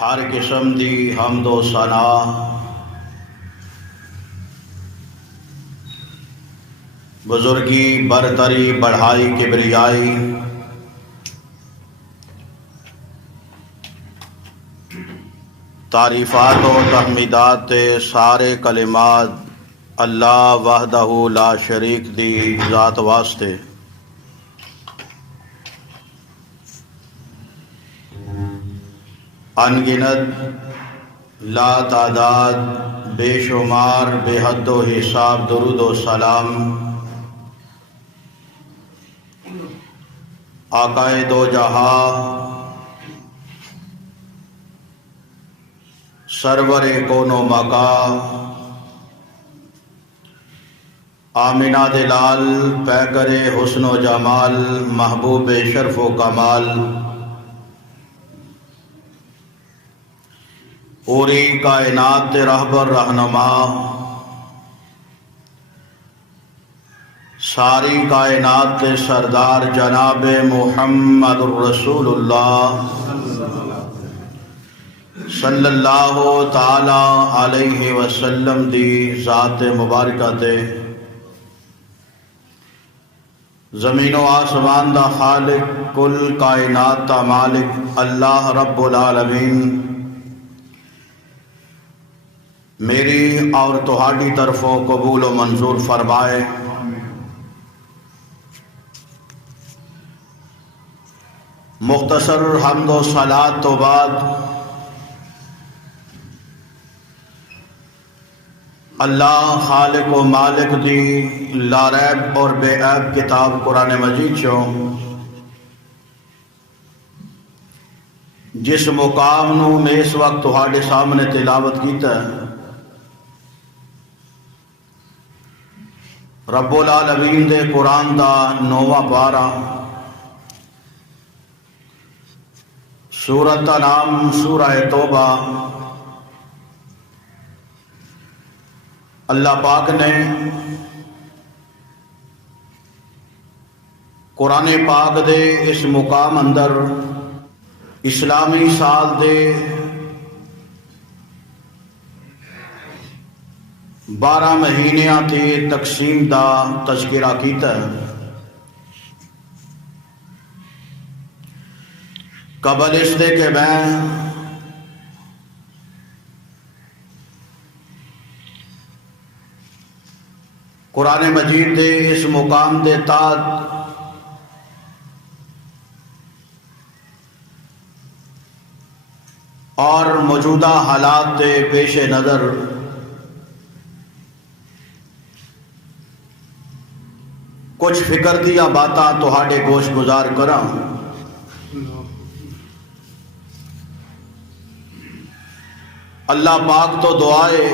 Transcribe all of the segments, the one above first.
ہر قسم دی حمد و ثنا بزرگی برتری بڑھائی کبریائی تعریفات و تحمیدات سارے کلمات اللہ وحدہ لا شریک دی ذات واسطے۔ ان گنت لا تعداد بے شمار بے حد و حساب درود و سلام آقائے دو جہاں سرور کون و مکان آمینہ دلال پیکر حسن و جمال محبوب شرف و کمال پوری کائنات رہبر رہنما ساری کائنات سردار جناب محمد الرسول اللہ صلی اللہ تعالی علیہ وسلم دی ذات مبارکہ تے زمین و آسمان دا خالق کل کائنات دا مالک اللہ رب العالمین میری اور تہاڈی طرفوں قبول و منظور فرمائے۔ مختصر حمد و صلاۃ تو بعد اللہ خالق و مالک دی لا ریب اور بے عیب کتاب قرآن مجید چوں جس مقام نو میں اس وقت تہاڈے سامنے تلاوت کیتا ہے، رب العالمین دے قرآن دا 9واں پارہ سورۃ دا نام سورہ توبہ۔ اللہ پاک نے قرآن پاک دے اس مقام اندر اسلامی سال دے 12 مہینیاں تھی تقسیم دا تذکرہ کیتا ہے۔ قبل اس دے کہ میں قرآن مجید دے اس مقام دے تحت اور موجودہ حالات دے پیش نظر کچھ فکر دیا باتاں تہاڈے گوش گزار کراں۔ اللہ پاک تو دعائے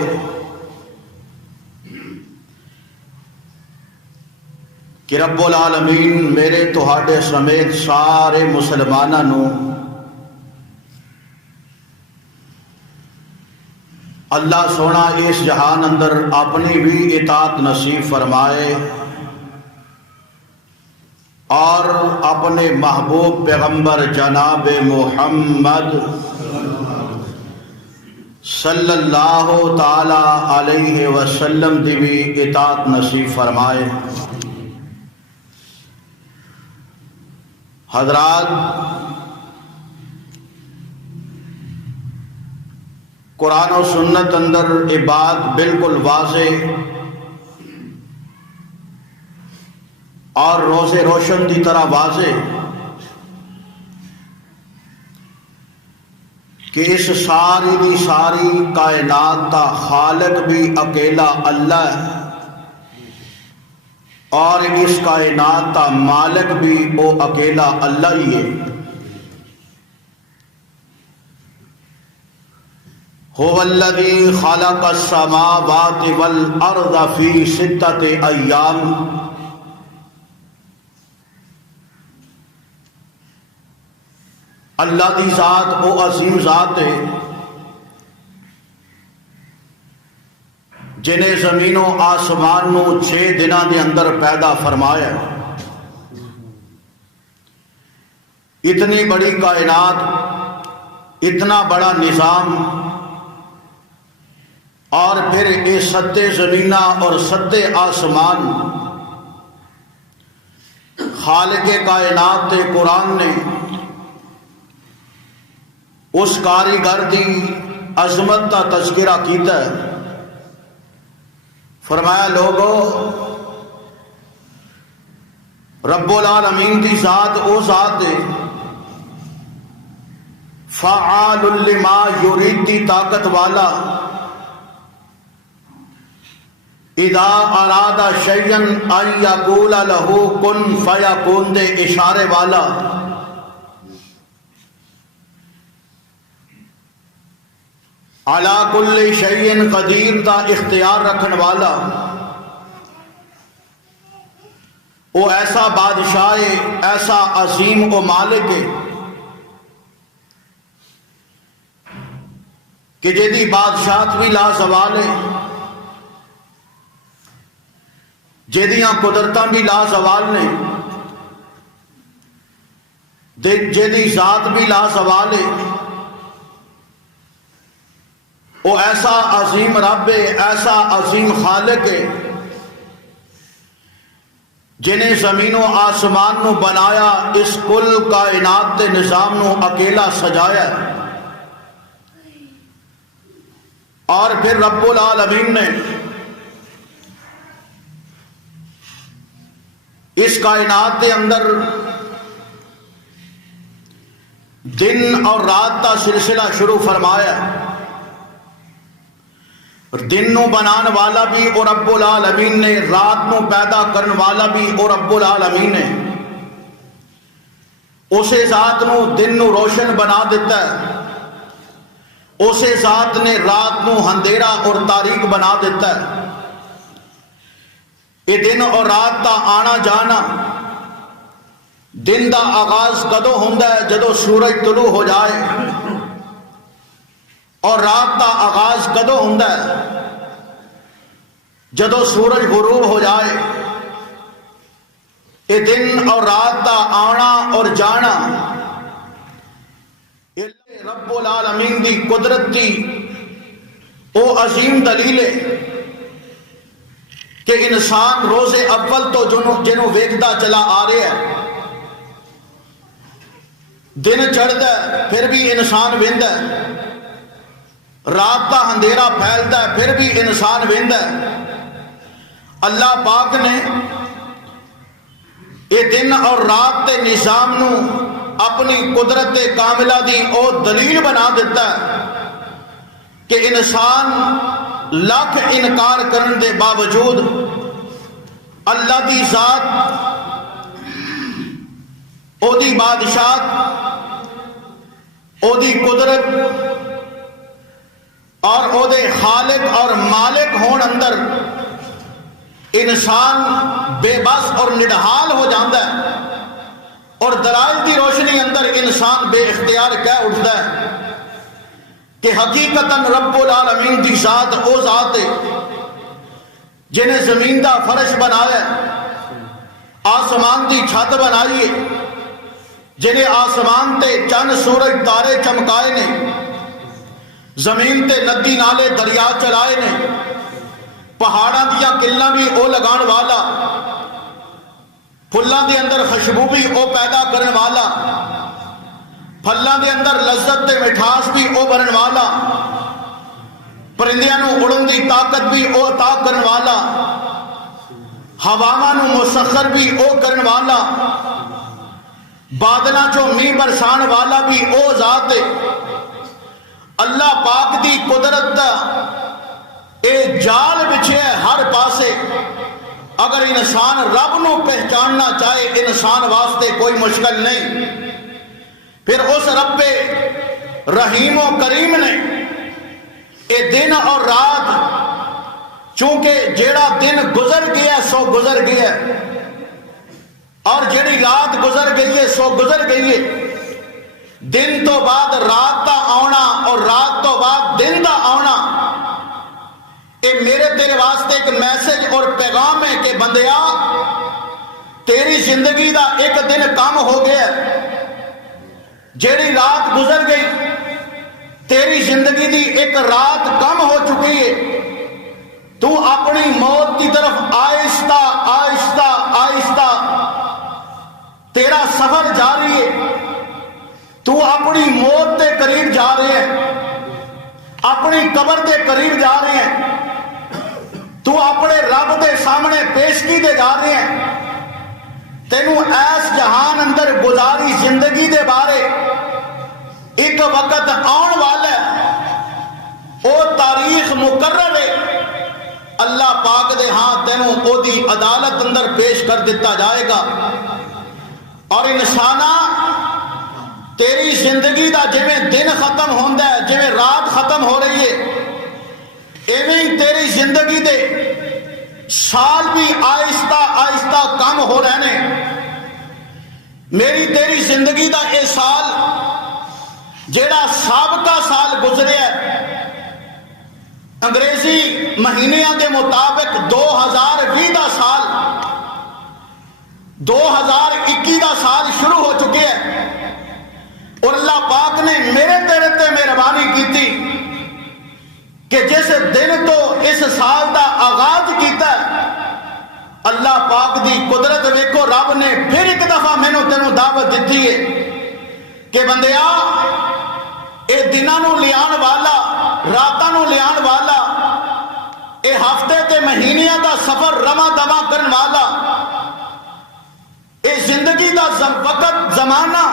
کہ رب العالمین میرے تہاڈے سمیت سارے مسلماناں نو اللہ سونا اس جہان اندر اپنی بھی اطاعت نصیب فرمائے اور اپنے محبوب پیغمبر جناب محمد صلی اللہ تعالی علیہ وسلم دی بھی اطاعت نصیب فرمائے۔ حضرات، قرآن و سنت اندر یہ بات بالکل واضح اور روز روشن دی طرح واضح کہ اس ساری دی ساری کائنات کا خالق بھی اکیلا اللہ ہے اور اس کائنات کا مالک بھی وہ اکیلا اللہ ہی ہے۔ هو الذی خلق السماوات والارض فی 6 ایام، اللہ دی ذات وہ عظیم ذات ہے جنہیں زمین و آسمان نو 6 دنوں دے اندر پیدا فرمایا۔ اتنی بڑی کائنات اتنا بڑا نظام اور پھر یہ ستے زمینہ اور ستے آسمان خالق کائنات تے قرآن نے اس کاریگر دی عظمت کا تذکرہ کیتا ہے۔ فرمایا لوگو رب العالمین دی ذات او ذات ہے فعال لما یرید دی طاقت والا، اذا اراد شیئا ان یقول له کن فیکون دے اشارے والا، علی کل شیء قدیر دا اختیار رکھن والا، وہ ایسا بادشاہ ہے، ایسا عظیم و مالک ہے کہ جیدی بادشاہت بھی لا زوال ہے، جیدیاں قدرتاں بھی لا زوال نے، جیدی ذات بھی لا زوال ہے۔ وہ ایسا عظیم رب ہے، ایسا عظیم خالق ہے جنہیں زمین و آسمان نو بنایا، اس کل کائنات دے نظام نو اکیلا سجایا، اور پھر رب العالمین نے اس کائنات کے اندر دن اور رات کا سلسلہ شروع فرمایا۔ دن نو بنان والا بھی اور رب العالمین نے، رات نو پیدا کرن والا بھی اور رب العالمین نے، اسے ذات نو دن نو روشن بنا دیتا ہے، اسے ذات نے رات نو اندھیرا اور تاریک بنا دیتا ہے۔ یہ دن اور رات دا آنا جانا، دن دا آغاز کدو ہوندا ہے جدو سورج طلوع ہو جائے، اور رات دا آغاز کدو ہوندا ہے جدو سورج غروب ہو جائے۔ یہ دن اور رات دا آنا اور جانا رب العالمین دی قدرت دی او عظیم دلیل ہے کہ انسان روز اول تو جنوں ویکھدا چلا آ رہا ہے، دن چڑھدا ہے پھر بھی انسان ویندا ہے، رات کا اندھیرا پھیلتا ہے پھر بھی انسان ویندا ہے۔ اللہ پاک نے یہ دن اور رات کے نظام نو اپنی قدرت کاملہ دی او دلیل بنا دیتا ہے کہ انسان لاکھ انکار کرنے دے باوجود اللہ دی ذات، او دی بادشاہت، او دی قدرت اور او دے خالق اور مالک ہون اندر انسان بے بس اور نڈھال ہو جاتا ہے، اور دلائل دی روشنی اندر انسان بے اختیار کہہ اٹھتا ہے کہ حقیقتاً رب العالمین دی ذات او ذات ہے جنہیں زمین دا فرش بنایا، آسمان دی چھت بنائی ہے، جنہیں آسمان تے چند سورج تارے چمکائے نے، زمین تے ندی نالے دریا چلائے نے، پہاڑاں دیا کلاں بھی او لگان والا، پھلاں دے اندر خوشبو بھی او پیدا کرن والا، پھلاں دے اندر لذت تے مٹھاس بھی او بنن والا، پرندیاں نو اڑن دی طاقت بھی او عطا کرن والا، ہواواں نو مسخر بھی او کرن والا، بادلاں چوں میہ برسان والا بھی او ذات ہے۔ اللہ پاک دی قدرت دا اے جال بچھے ہے ہر پاسے، اگر انسان رب نو پہچاننا چاہے انسان واسطے کوئی مشکل نہیں۔ پھر اس رب رحیم و کریم نے اے دن اور رات، چونکہ جیڑا دن گزر گیا سو گزر گیا، اور جیڑی رات گزر گئی ہے سو گزر گئی ہے، دن تو بعد رات دا آنا اور رات تو بعد دن دا آنا، یہ میرے تیرے واسطے ایک میسج اور پیغام ہے کہ بندیا تیری زندگی دا ایک دن کم ہو گیا، جیڑی رات گزر گئی تیری زندگی دی ایک رات کم ہو چکی ہے، تو اپنی موت کی طرف آہستہ آہستہ آہستہ تیرا سفر جاری ہے، تو اپنی موت کے قریب جا رہے ہیں، اپنی قبر کے قریب جا رہے ہیں، تو اپنے رب کے سامنے پیشگی دے جا رہے ہیں۔ تینوں ایس جہان اندر گزاری زندگی دے بارے ایک وقت آن والا ہے، او تاریخ مقرر ہے، اللہ پاک دے ہاں تینوں او دی عدالت اندر پیش کر دیتا جائے گا۔ اور انسانا تیری زندگی دا جویں دن ختم ہوندا ہے، جویں رات ختم ہو رہی ہے، ایویں ہی تیری زندگی دے سال بھی آہستہ آہستہ کم ہو رہے ہیں۔ میری تیری زندگی دا اے سال جیڑا سابقہ سال گزرے ہے انگریزی مہینیاں دے مطابق 2020 دا سال 2021 دا سال شروع ہو چکے ہیں، اور اللہ پاک نے میرے تیرے تے مہربانی کیتی کہ جس دن تو اس سال دا آغاز کیتا ہے، اللہ پاک دی قدرت ویکھو، رب نے پھر ایک دفعہ مینوں تینوں دعوت دیتی ہے کہ بندیا اے دناں نوں لیان والا، راتاں نوں لیان والا، اے ہفتے تے مہینیاں دا سفر رواں دواں کرن والا، اے زندگی دا وقت زمانہ،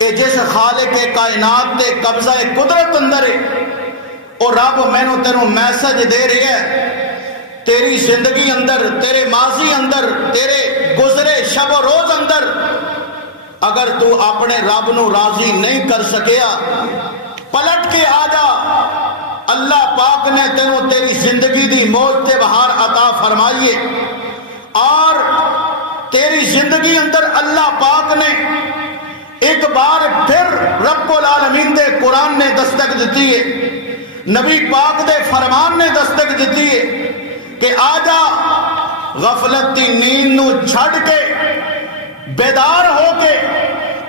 اے جس خالق کائنات دے قبضہ قدرت اندر ہے، اور رب مینوں تینوں میسج دے رہی ہے، تیری زندگی اندر، تیرے ماضی اندر، تیرے گزرے شب و روز اندر اگر تو اپنے رب نو راضی نہیں کر سکیا، پلٹ کے آ جا، اللہ پاک نے تینوں تیری زندگی دی موت تے بہار عطا فرمائیے، اور تیری زندگی اندر اللہ پاک نے ایک بار پھر رب العالمین دے قرآن نے دستک دیتی ہے، نبی پاک دے فرمان نے دستک دیتی ہے کہ آجا غفلت دی نیند نو چھڑ کے بیدار ہو کے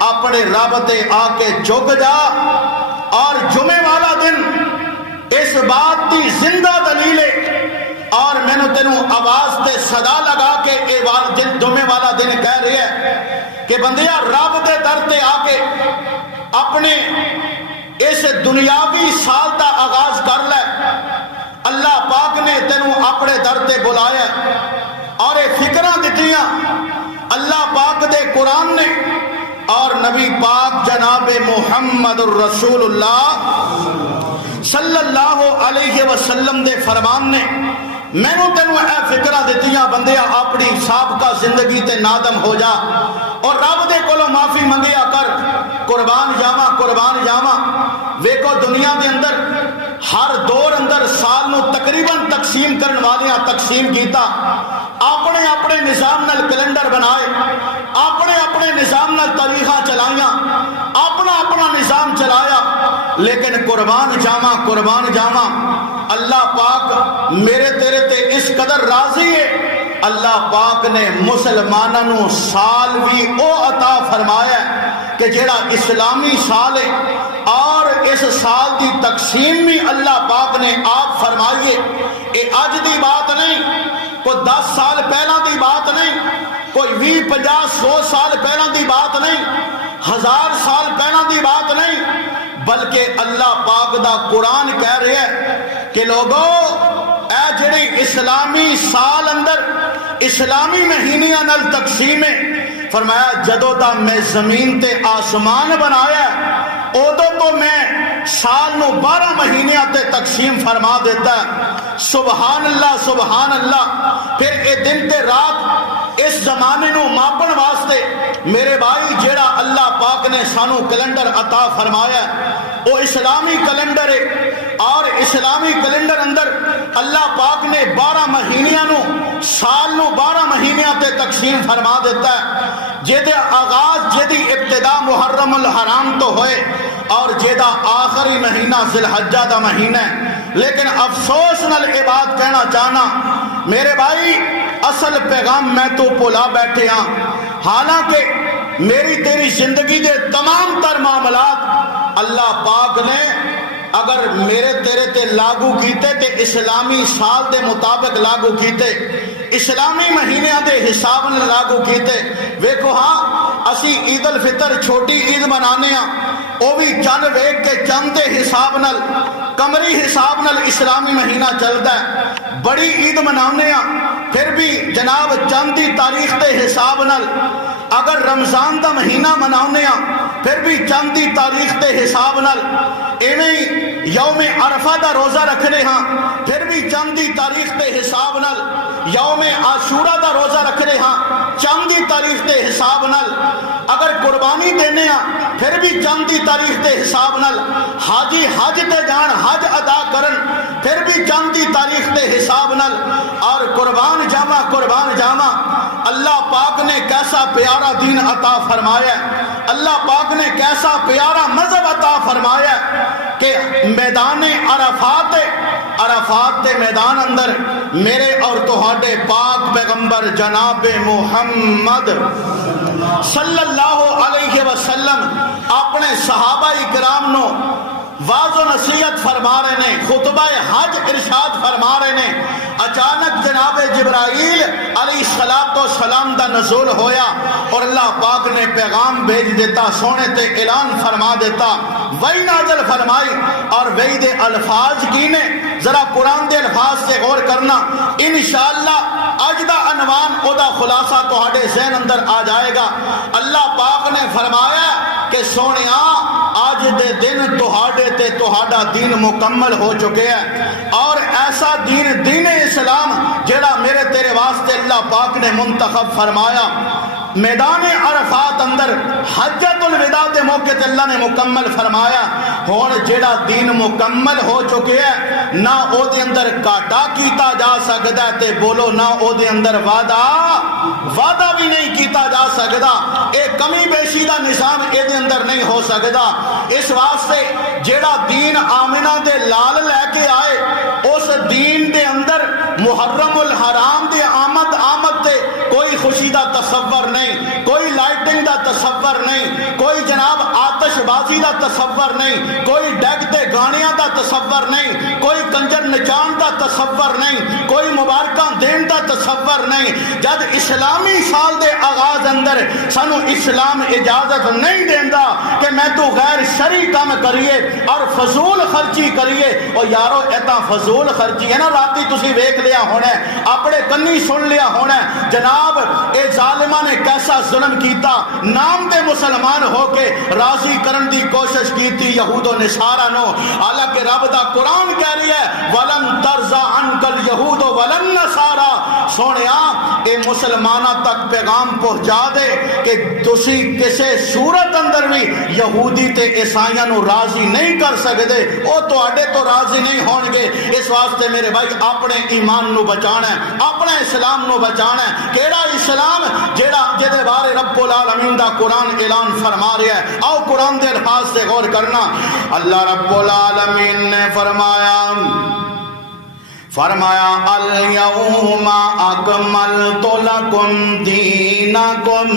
اپنے رب تے آ کے جھک جا، اور جمعے والا دن اس بات دی زندہ دلیل ہے، اور میں نے تینوں آواز تے صدا لگا کے اے جمعے والا دن کہہ رہے ہیں کہ بندیا رب دے در تے آ کے اپنے اس دنیاوی سال دا آغاز کر لے، اللہ پاک نے تینوں اپنے در تے بلایا، اور یہ فکراں دتیاں اللہ پاک دے قرآن نے اور نبی پاک جناب محمد الرسول اللہ صلی اللہ علیہ وسلم دے فرمان نے میں نو تینوں اے فکرہ دیتیاں بندیا اپنی سابقہ زندگی تے نادم ہو جا اور رب دے کولو معافی منگیا کر، قربان جاواں ویکو دنیا دے اندر ہر دور اندر سال نو تقریباً تقسیم کرن والیاں تقسیم کیتا، اپنے اپنے نظام نال کیلنڈر بنائے، اپنے نظام نال تاریخاں چلائیاں، اپنا نظام چلایا، لیکن قربان جاواں اللہ پاک میرے تیرے تے اس قدر راضی ہے، اللہ پاک نے مسلمانوں سال بھی او عطا فرمایا کہ جیڑا اسلامی سال ہے، اور اس سال دی تقسیم بھی اللہ پاک نے آپ فرمائیے۔ اے اج دی بات نہیں، کوئی 10 سال پہلا دی بات نہیں، کوئی 20 50 100 سال پہلا دی بات نہیں، 1000 سال پہلا دی بات نہیں، بلکہ اللہ پاک دا قرآن کہہ رہے ہیں کہ لوگو اے جڑی اسلامی سال اندر اسلامی مہینیاں نال تقسیم ہے، فرمایا جدو دا میں زمین تے آسمان بنایا اودو تو میں سال نو 12 مہینیاں تے تقسیم فرما دیتا ہے۔ سبحان اللہ۔ پھر اے دن تے رات اس زمانے نو ماپن واسطے میرے بھائی جیڑا اللہ پاک نے سانو کیلنڈر عطا فرمایا وہ اسلامی کیلنڈر ہے، اور اسلامی کیلنڈر اندر اللہ پاک نے 12 مہینیاں نو سال نو 12 مہینیاں تے تقسیم فرما دیتا ہے، جیدے آغاز جیدی ابتدا محرم الحرام تو ہوئے اور جیدہ آخری مہینہ ذوالحجہ دا مہینہ ہے، لیکن افسوس نال اے بات کہنا چاہنا میرے بھائی اصل پیغام میں تو بھلا بیٹھے ہاں، حالانکہ میری تیری زندگی دے تمام تر معاملات اللہ پاک نے اگر میرے تیرے تے لاگو کیتے تے اسلامی سال دے مطابق لاگو کیتے، اسلامی مہینے دے حساب نے لاگو کیتے. ویکھو ہاں اسی عید الفطر چھوٹی عید منانے ہاں، وہ بھی چند ویک کے چند دے حساب نال قمری حساب نال اسلامی مہینہ چلتا ہے. بڑی عید منانے ہاں پھر بھی جناب چند دی تاریخ دے حساب نال. اگر رمضان دا مہینہ منانے ہاں پھر بھی چند دی تاریخ دے حساب نال. ایویں یوم عرفہ دا روزہ رکھنے ہاں پھر بھی چند دی تاریخ دے حساب نال. یوم عاشورہ دا روزہ رکھنے ہاں چند دی تاریخ دے حساب نال. اگر قربانی دینے ہاں پھر بھی چند دی تاریخ دے حساب نال. حاجی حج تے جان حج ادا کرن پھر بھی چند دی تاریخ دے حساب نال. اور قربان جاواں اللہ پاک نے کیسا پیارا دین عطا فرمایا ہے، اللہ پاک نے کیسا پیارا مذہب عطا فرمایا ہے کہ میدان عرفات کے میدان اندر میرے اور تہاڈے پاک پیغمبر جناب محمد صلی اللہ علیہ وسلم اپنے صحابہ کرام نو واضح و نصیحت فرما رہے نے، خطبہ حج ارشاد فرما رہے نے. اچانک جناب جبرائیل علیہ السلام دا نزول ہویا اور اللہ پاک نے پیغام بھیج دیتا، سونے تے اعلان فرما دیتا، وہی نازل فرمائی. اور وہی دے الفاظ کی نے ذرا قرآن دے الفاظ سے غور کرنا، انشاءاللہ اج دا عنوان او دا خلاصہ تہاڈے ذہن اندر آ جائے گا. اللہ پاک نے فرمایا کہ سونیا آج دے دن تہاڈے تے تہاڈا دین مکمل ہو چکے ہیں، اور ایسا دین اسلام جڑا میرے تیرے واسطے اللہ پاک نے منتخب فرمایا. میدان عرفات اندر حجۃ الوداع دے موقع تے اللہ نے مکمل فرمایا ہون جڑا دین مکمل ہو چکے ہے نہ او دے اندر کاٹا کیتا جا سکدا تے بولو نہ او دے اندر وعدہ بھی نہیں کیتا جا سکدا. اے کمی بیشی دا نظام اے دے اندر نہیں ہو سکدا. اس واسطے جڑا دین آمنہ دے لال لے کے آئے اس دین دے اندر محرم الحرام دے آمد تے کوئی خوشی دا تصور نہیں، کوئی لائٹنگ دا تصور نہیں، کوئی جناب آتش بازی دا تصور نہیں، کوئی ڈیگ تے گانیاں دا تصور نہیں، کوئی کنجر نچان دا تصور نہیں، کوئی مبارکاں دین دا تصور نہیں. جد اسلامی سال دے آغاز اندر سانو اسلام اجازت نہیں دیندا کہ میں تو غیر شرعی کام کریے اور فضول خرچی کریے. اور یارو ایتا فضول خرچی ہے نا، راتی تسی ویکھ لیا ہونا ہے، اپنے کنی سن لیا ہونا ہے جناب اے ظالمہ نے کیسا ظلم کیتا. نام دے مسلمان ہو کے راضی کرن دی کوشش کیتی یہود و نصارہ نو، حالانکہ رب دا قرآن کہہ رہی ہے وَلَن تَرْضَ عَنْكَ الْيَهُودُ وَلَا النَّصَارَى. سونیا اے مسلمانہ تک پیغام پہنچا دے کہ تسی کسے صورت اندر بھی یہودی تے عیسائیاں نو راضی نہیں کر سکتے، او تواڈے تو راضی نہیں ہون گے. اس واسطے میرے بھائی اپنے ایمان نو بچانا ہے، اپنے اسلام نو بچانا ہے. کیڑا اسلام جیڑا جدے بارے رب العالمین دا قرآن اعلان فرما رہا ہے. آؤ قرآن دے الفاظ سے غور کرنا. اللہ رب العالمین نے فرمایا الیوم اکملت لکم دینکم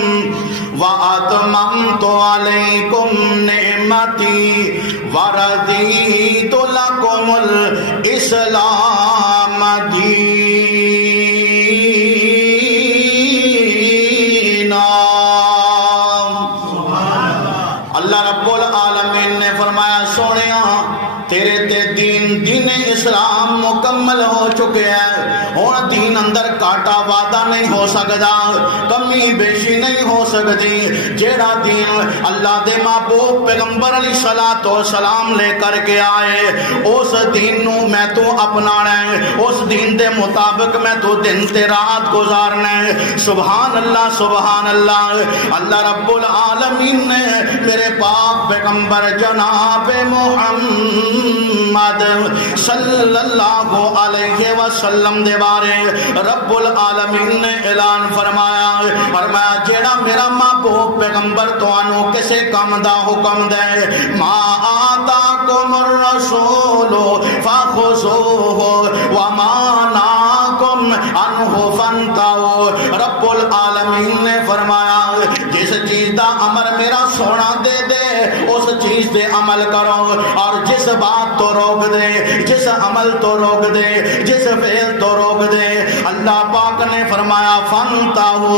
واتممت علیکم نعمتی ورضیت لکم الاسلام دینا. اللہ رب العالمین نے فرمایا سونیا تیرے تے دین اسلام مکمل ہو چکے ہیں. ہن دین اندر کاٹا وعدہ نہیں ہو سکدا، کمی بیشی نہیں ہو سکتی. جیڑا دین اللہ دے محبوب پیغمبر علیہ الصلوۃ والسلام لے کر کے آئے اس دین نو میں تو اپنانا ہے، اس دین دے مطابق میں تو دن تے رات گزارنا ہے. سبحان اللہ سبحان اللہ. اللہ رب العالمین نے میرے پاک پیغمبر جناب محمد صلی اللہ علیہ وسلم دے بارے رب العالمین نے اعلان فرمایا جیڑا میرا محبوب پیغمبر توانو کسے کام دا حکم دے ما آتاکم الرسول فخذوہ وما نہاکم عنہ فانتہوا. رب العالمین نے فرمایا جس چیز دا امر میرا سونا دے دے اس چیز چیز تے عمل کرو اور جس بات تو روک دے، جس عمل تو روک دے، جس فعل تو روک دے، اللہ پاک نے فرمایا فانتہو،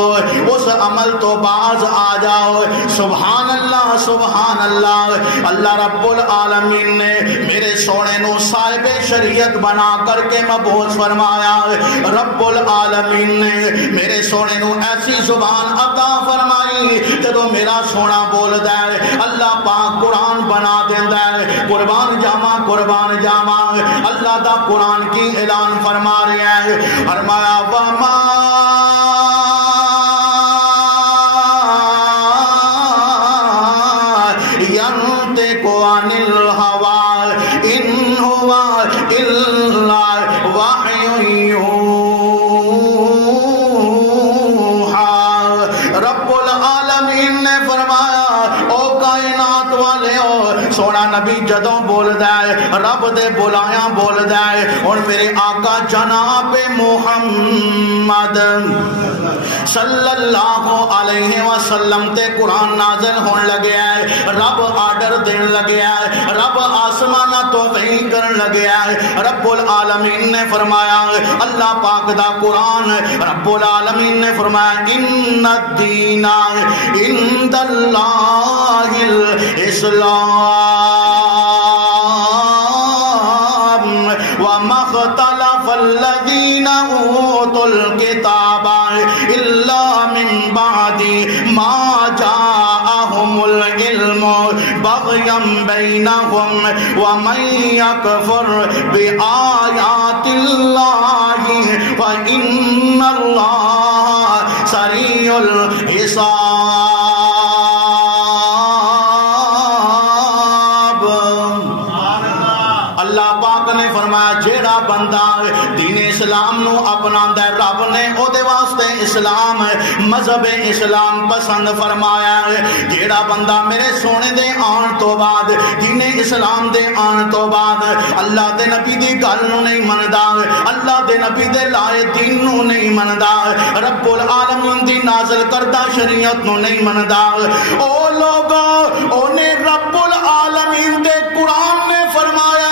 اس عمل تو باز آ جاؤ۔ سبحان اللہ سبحان اللہ۔ اللہ رب العالمین نے میرے سونے نو صاحب شریعت بنا کر کے مبعوث فرمایا۔ رب العالمین نے میرے سونے نو ایسی زبان عطا فرمائی جدو میرا سونا بول دے اللہ پاک قرآن بنا دیندا ہے۔ قربان جاواں قربان جاواں، اللہ دا قرآن کی اعلان فرما رہا ہے، فرمایا وما ينطق عن الهوى إن هو إلا وحي يوحى۔ رب العالمین نے فرمایا او کائنات والے ہو، سونا نبی جدوں بولدا ہے رب دے بلایا بولدا ہے۔ اور میرے آقا جناب محمد صلی اللہ علیہ وسلم تے قرآن نازل ہون لگیا ہے، رب آرڈر دین لگیا ہے، رب آسمانہ تو وحی کرن لگیا ہے۔ رب العالمین نے فرمایا اللہ پاک دا قرآن، رب العالمین نے فرمایا ان الدین عند اللہ الاسلام وما اختلف الذین اوتوا الکتاب الا من بعد ما جاءهم العلم بغیا بینہم ومن یکفر بآیات اللہ فإن اللہ سریع الحساب۔ اللہ پاک نے فرمایا جیڑا بندہ دین اسلام نو اپناتا ہے رب نے او دے واسطے اسلام مذہب اسلام پسند فرمایا ہے۔ جیڑا بندہ میرے سونے دے آن تو بعد دین اسلام دے آن تو بعد اللہ دے نبی دی گل نو نہیں مندا، اللہ دے نبی دے لائے دین نو نہیں مندا، رب العالمین دی نازل کردہ شریعت نو نہیں مندا، او لوگوں اونے رب العالمین دے قرآن نے فرمایا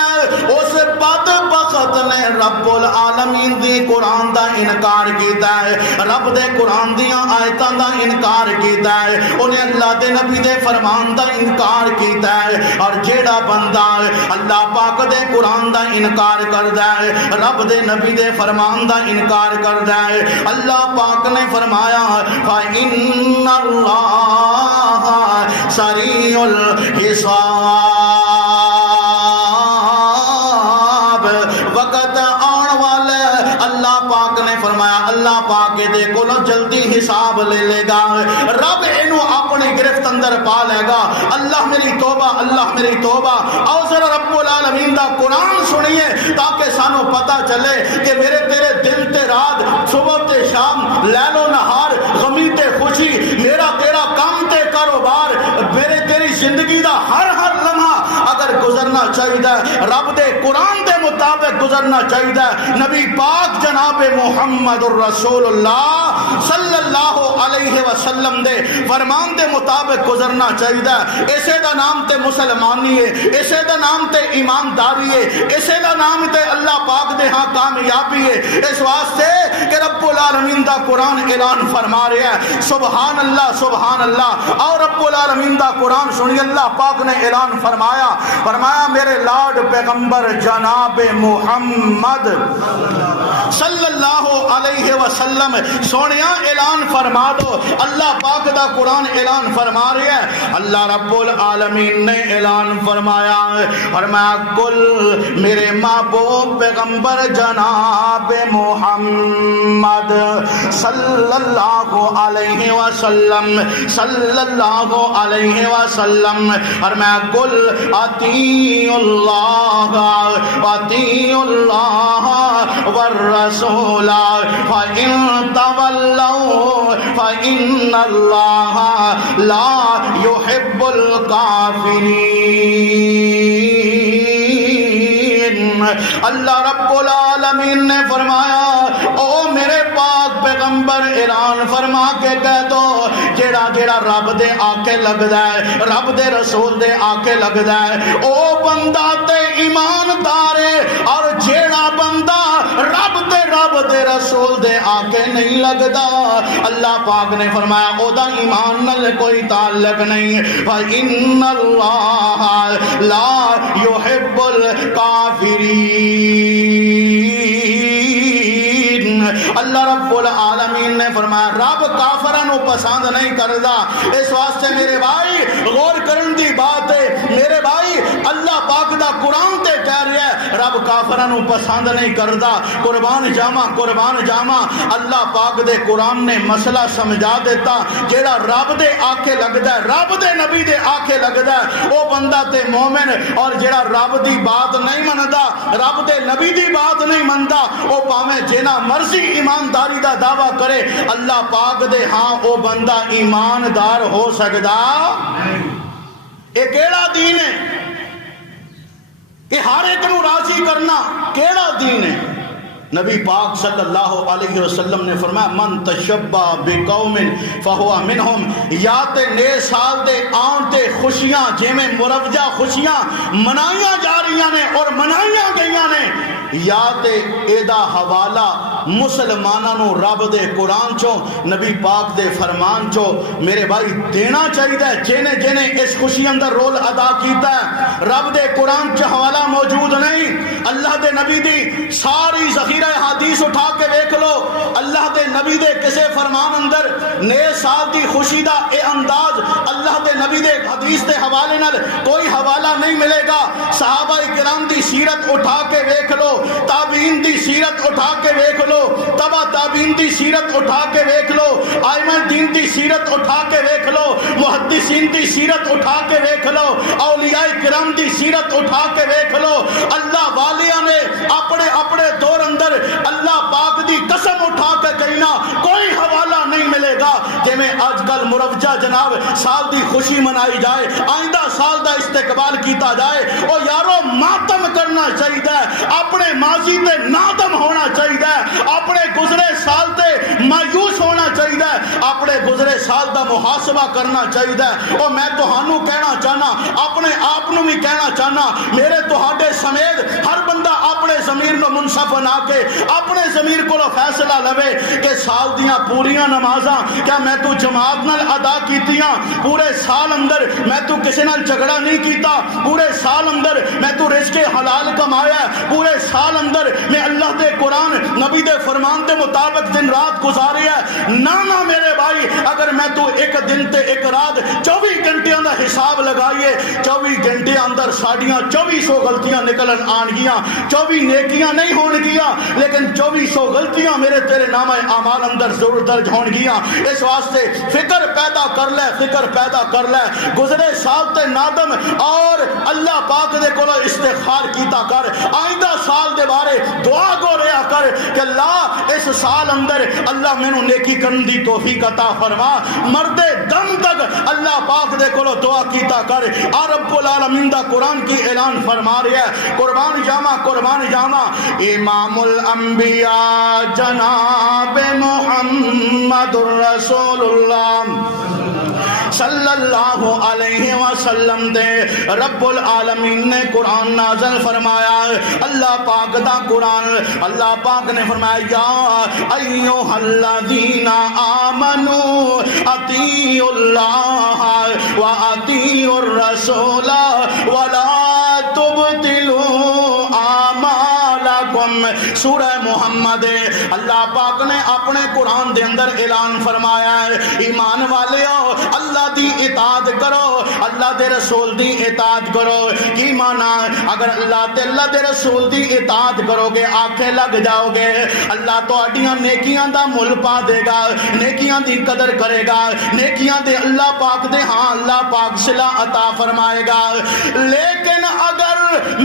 اس بدبخت نے رب العالمین دی قرآن دا انکار کیتا ہے، رب دے قرآن دیاں آیتاں دا انکار کیتا ہے، انہیں اللہ دے نبی دے فرمان دا انکار کیتا ہے۔ اور جیڑا بندہ اللہ پاک دے قرآن دا انکار کردا ہے، رب دے نبی دے فرمان دا انکار کردا ہے، اللہ پاک نے فرمایا فَإِنَّ اللَّهَ سَرِيعُ الْحِسَابِ۔ وقت آن والے اللہ پاک نے فرمایا اللہ پاک دے کولوں جلدی حساب لے لے گا، رب اینو اپنی گرفت اندر پا لے گا۔ اللہ میری توبہ اللہ میری توبہ۔ آؤ ذرا رب العالمین دا قرآن سنیے تاکہ سانو پتہ چلے کہ میرے تیرے دن تے رات، صبح تے شام، لیل و نہار، غمی تے خوشی، میرا تیرا کام تے کاروبار، میرے تیری زندگی دا ہر لمحہ اگر گزرنا چاہیے رب دے قرآن دے مطابق گزرنا چاہیے، نبی پاک جناب محمد الرسول اللہ صلی اللہ علیہ وسلم دے فرمان دے مطابق گزرنا چاہیے۔ اسے دا نام تے مسلمانی ہے، اسے دا نام تے ایمانداری ہے، اسے دا نام تے اللہ پاک دے ہاں کامیابی ہے۔ اس واسطے کہ رب العالمین دا قرآن اعلان فرما رہا ہے سبحان اللہ سبحان اللہ۔ اور رب العالمین دا قرآن سنی اللہ پاک نے اعلان فرمایا میرے لاڈ پیغمبر جناب محمد صلی اللہ علیہ وسلم سونیا اعلان فرما دو۔ اللہ پاک دا قرآن اعلان فرما رہا ہے، اللہ رب العالمین نے اعلان فرمایا کل میرے محبوب پیغمبر جناب محمد صلی اللہ علیہ وسلم صلی اللہ علیہ وسلم فرمایا کل اطیعوا اللہ والرسول فإن تولوا فإن اللہ لا يحب الکافرین۔ اللہ رب العالمین نے فرمایا او میرے پاک پیغمبر اعلان فرما کے کہہ دو کہ جیڑا رب دے آکے لگدا ہے، رب دے رسول دے آکے لگدا ہے، او بندہ تے ایماندار ہے، اور جیڑا بندہ رب دے رسول دے آکے نہیں لگدا، اللہ پاک نے فرمایا او دا ایمان نال کوئی تعلق نہیں۔ فَإِنَّ اللَّهَ لَا يُحِبُّ الْكَافِرِينَ، اللہ رب العالمین نے فرمایا رب کافراں نو پسند نہیں کردا۔ اس واسطے میرے بھائی غور کرن دی بات ہے، میرے بھائی اللہ پاک دا قرآن تے کہہ رہا ہے رب کافراں نو پسند نہیں کردا۔ قربان جاواں اللہ پاک دے قرآن نے مسئلہ سمجھا دیتا، جیڑا رب دے آکے لگدا ہے، رب دے نبی دے آکے لگدا ہے، او بندہ تے مومن، اور جیڑا رب دی بات نہیں مندا، رب دے نبی دی بات نہیں مندا، او پاویں جنا مرضی ایمانداری دا دعویٰ کرے، اللہ پاک دے ہاں او بندہ ایماندار ہو سکدا اے کیڑا دین ہے؟ کہ ہر ایک نو راضی کرنا کیڑا دین ہے؟ نبی پاک صلی اللہ علیہ وسلم نے فرمایا من تشبہ بقوم فہو منہم، یا تے نئے سال دے آن تے خوشیاں جیویں مروجہ خوشیاں منائیاں جا رہی نے اور منائیاں گئیاں نے، یا تے ایدہ حوالہ مسلمانہ نو رب دے قرآن چو نبی پاک دے فرمان چو میرے بھائی دینا چاہیے، جنے اس خوشی اندر رول ادا کیتا ہے۔ رب دے قرآن چ حوالہ موجود نہیں، اللہ دے نبی دی ساری ذخیرہ حدیث اٹھا کے دیکھ لو، اللہ دے نبی دے کسے فرمان اندر نئے سال دی خوشی دا اے انداز اللہ دے نبی دے حدیث دے حوالے نال کوئی حوالہ نہیں ملے گا۔ صحابہ کرام دی سیرت اٹھا کے دیکھ لو، تابعین دی سیرت اٹھا کے دیکھ لو، تبع تابعین دی سیرت اٹھا کے دیکھ لو، ائمہ دین دی سیرت اٹھا کے دیکھ لو، محدثین دی سیرت اٹھا کے دیکھ لو، اولیاء کرام دی سیرت اٹھا کے دیکھ لو، اللہ والیاں نے اپنے دور اندر اللہ پاک دی قسم اٹھا کے کہنا کوئی حوالہ نہیں ملے گا جے میں آج کل مروجہ جناب سال دی خوشی منائی جائے، آئندہ سال دا استقبال کیتا جائے۔ او یارو ماتم کرنا چاہیے، اپنے ماضی تے نادم ہونا چاہیے، اپنے گزرے سال تے مایوس ہونا چاہیے، اپنے گزرے سال دا محاسبہ کرنا چاہیے۔ او میں تہانوں کہنا چاہنا، اپنے آپ نو بھی کہنا چاہنا، میرے تہاڈے سمیت ہر بندہ اپنے ضمیر نو منصف بنا کے اپنے ضمیر کو فیصلہ لوے کہ سال دیاں پوریاں نمازاں کیا میں تو جماعت نال ادا کیتیاں، پورے سال اندر میں تو کسی نال جھگڑا نہیں کیتا، پورے سال اندر میں تو رزق حلال کمایا، پورے سال اندر میں اللہ دے قرآن نبی دے فرمان دے مطابق دن رات گزاری ہے۔ نہ میرے بھائی، اگر میں تو ایک دن تے ایک رات 24 گھنٹیاں دا حساب لگائیے، 24 گھنٹے اندر ساڑیاں 2400 غلطیاں نکلن آن گیاں، 24 نیکیاں نہیں ہون گیاں، لیکن 2400 غلطیاں میرے تیرے نامہ اعمال اندر ضرور درج ہون گیاں۔ اس واسطے فکر پیدا کر لے، گزرے سال تے نادم اور اللہ پاک دے کولو استغفار کیتا کر، آئندہ سال دے بارے دعا گو رہا کر کہ اللہ اس سال اندر اللہ میں نو نیکی کرن دی توفیق عطا فرما، مرد دم تک اللہ پاک دے کولو دعا کیتا کر۔ رب العالمین دا قرآن کی اعلان فرما رہا ہے، قربان جاواں امام الانبیاء جناب محمد رسول اللہ صلی اللہ علیہ وسلم دے رب العالمین نے قرآن نازل فرمایا، اللہ پاک دا قرآن، اللہ پاک نے فرمایا یا ایھا الذین آمنوا اطیعوا اللہ و اطیعوا الرسول ولا تبطلوا اعمالکم۔ سورہ محمد اللہ پاک نے اپنے قرآن دے اندر اعلان فرمایا ہے، ایمان والیو اللہ دی اطاعت کرو، اللہ دے رسول دی اطاعت کرو۔ کی معنی؟ اگر اللہ تے اللہ دے رسول دی اطاعت کرو گے، آنکھیں لگ جاؤ گے، اللہ تہاڈیاں نیکیاں دا مل پا دے گا، نیکیاں دی قدر کرے گا، نیکیاں دے اللہ پاک دے ہاں اللہ پاک صلاح عطا فرمائے گا۔ لیکن اگر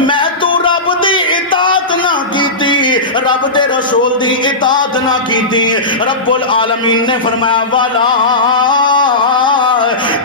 میں تو رب دی اطاعت نہ کیتی، رب دے رسول دی اطاعت نہ کیتی، رب العالمین نے فرمایا والا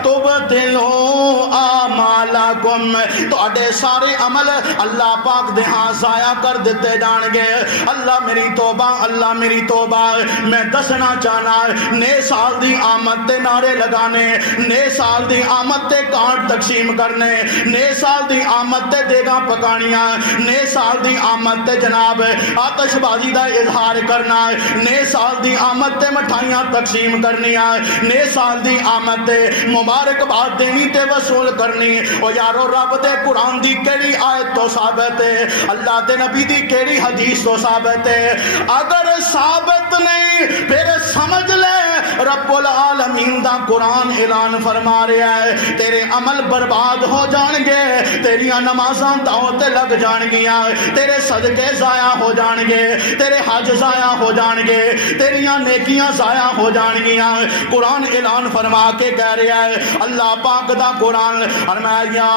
تبطلوا اعمالکم، منکم، تواڈے سارے عمل اللہ پاک دے ہاں ضائع کر دیتے جان گے۔ اللہ میری توبہ، اللہ میری توبہ۔ میں دسنا چاہنا نئے سال دی آمد تے نعرے لگانے، نئے سال دی آمد تے کارڈ تقسیم کرنے، نئے سال دی آمد تے دیگاں پکانیاں، نئے سال دی آمد تے جناب آتش بازی دا اظہار کرنا، نئے سال دی آمد تے مٹھائیاں تقسیم کرنیاں، نئے سال دی آمد تے مبارکباد دینی تے وصول کرنی۔ او یارو رب دے قرآن دی کیڑی آیت تو ثابت ہے، اللہ دے نبی دی کیڑی حدیث تو ثابت ہے؟ اگر ثابت نہیں پھر سمجھ لے رب العالمین دا قرآن اعلان فرما رہا ہے تیرے عمل برباد ہو جان گے، تیریاں نمازاں داؤں تے لگ جان گیاں، تیرے صدقے ضائع ہو جان گے، تیرے حج ضائع ہو جان گے، تیریاں نیکیاں ضائع ہو جان گیاں۔ قرآن اعلان فرما کے کہہ رہا ہے اللہ پاک دا قرآن فرمایا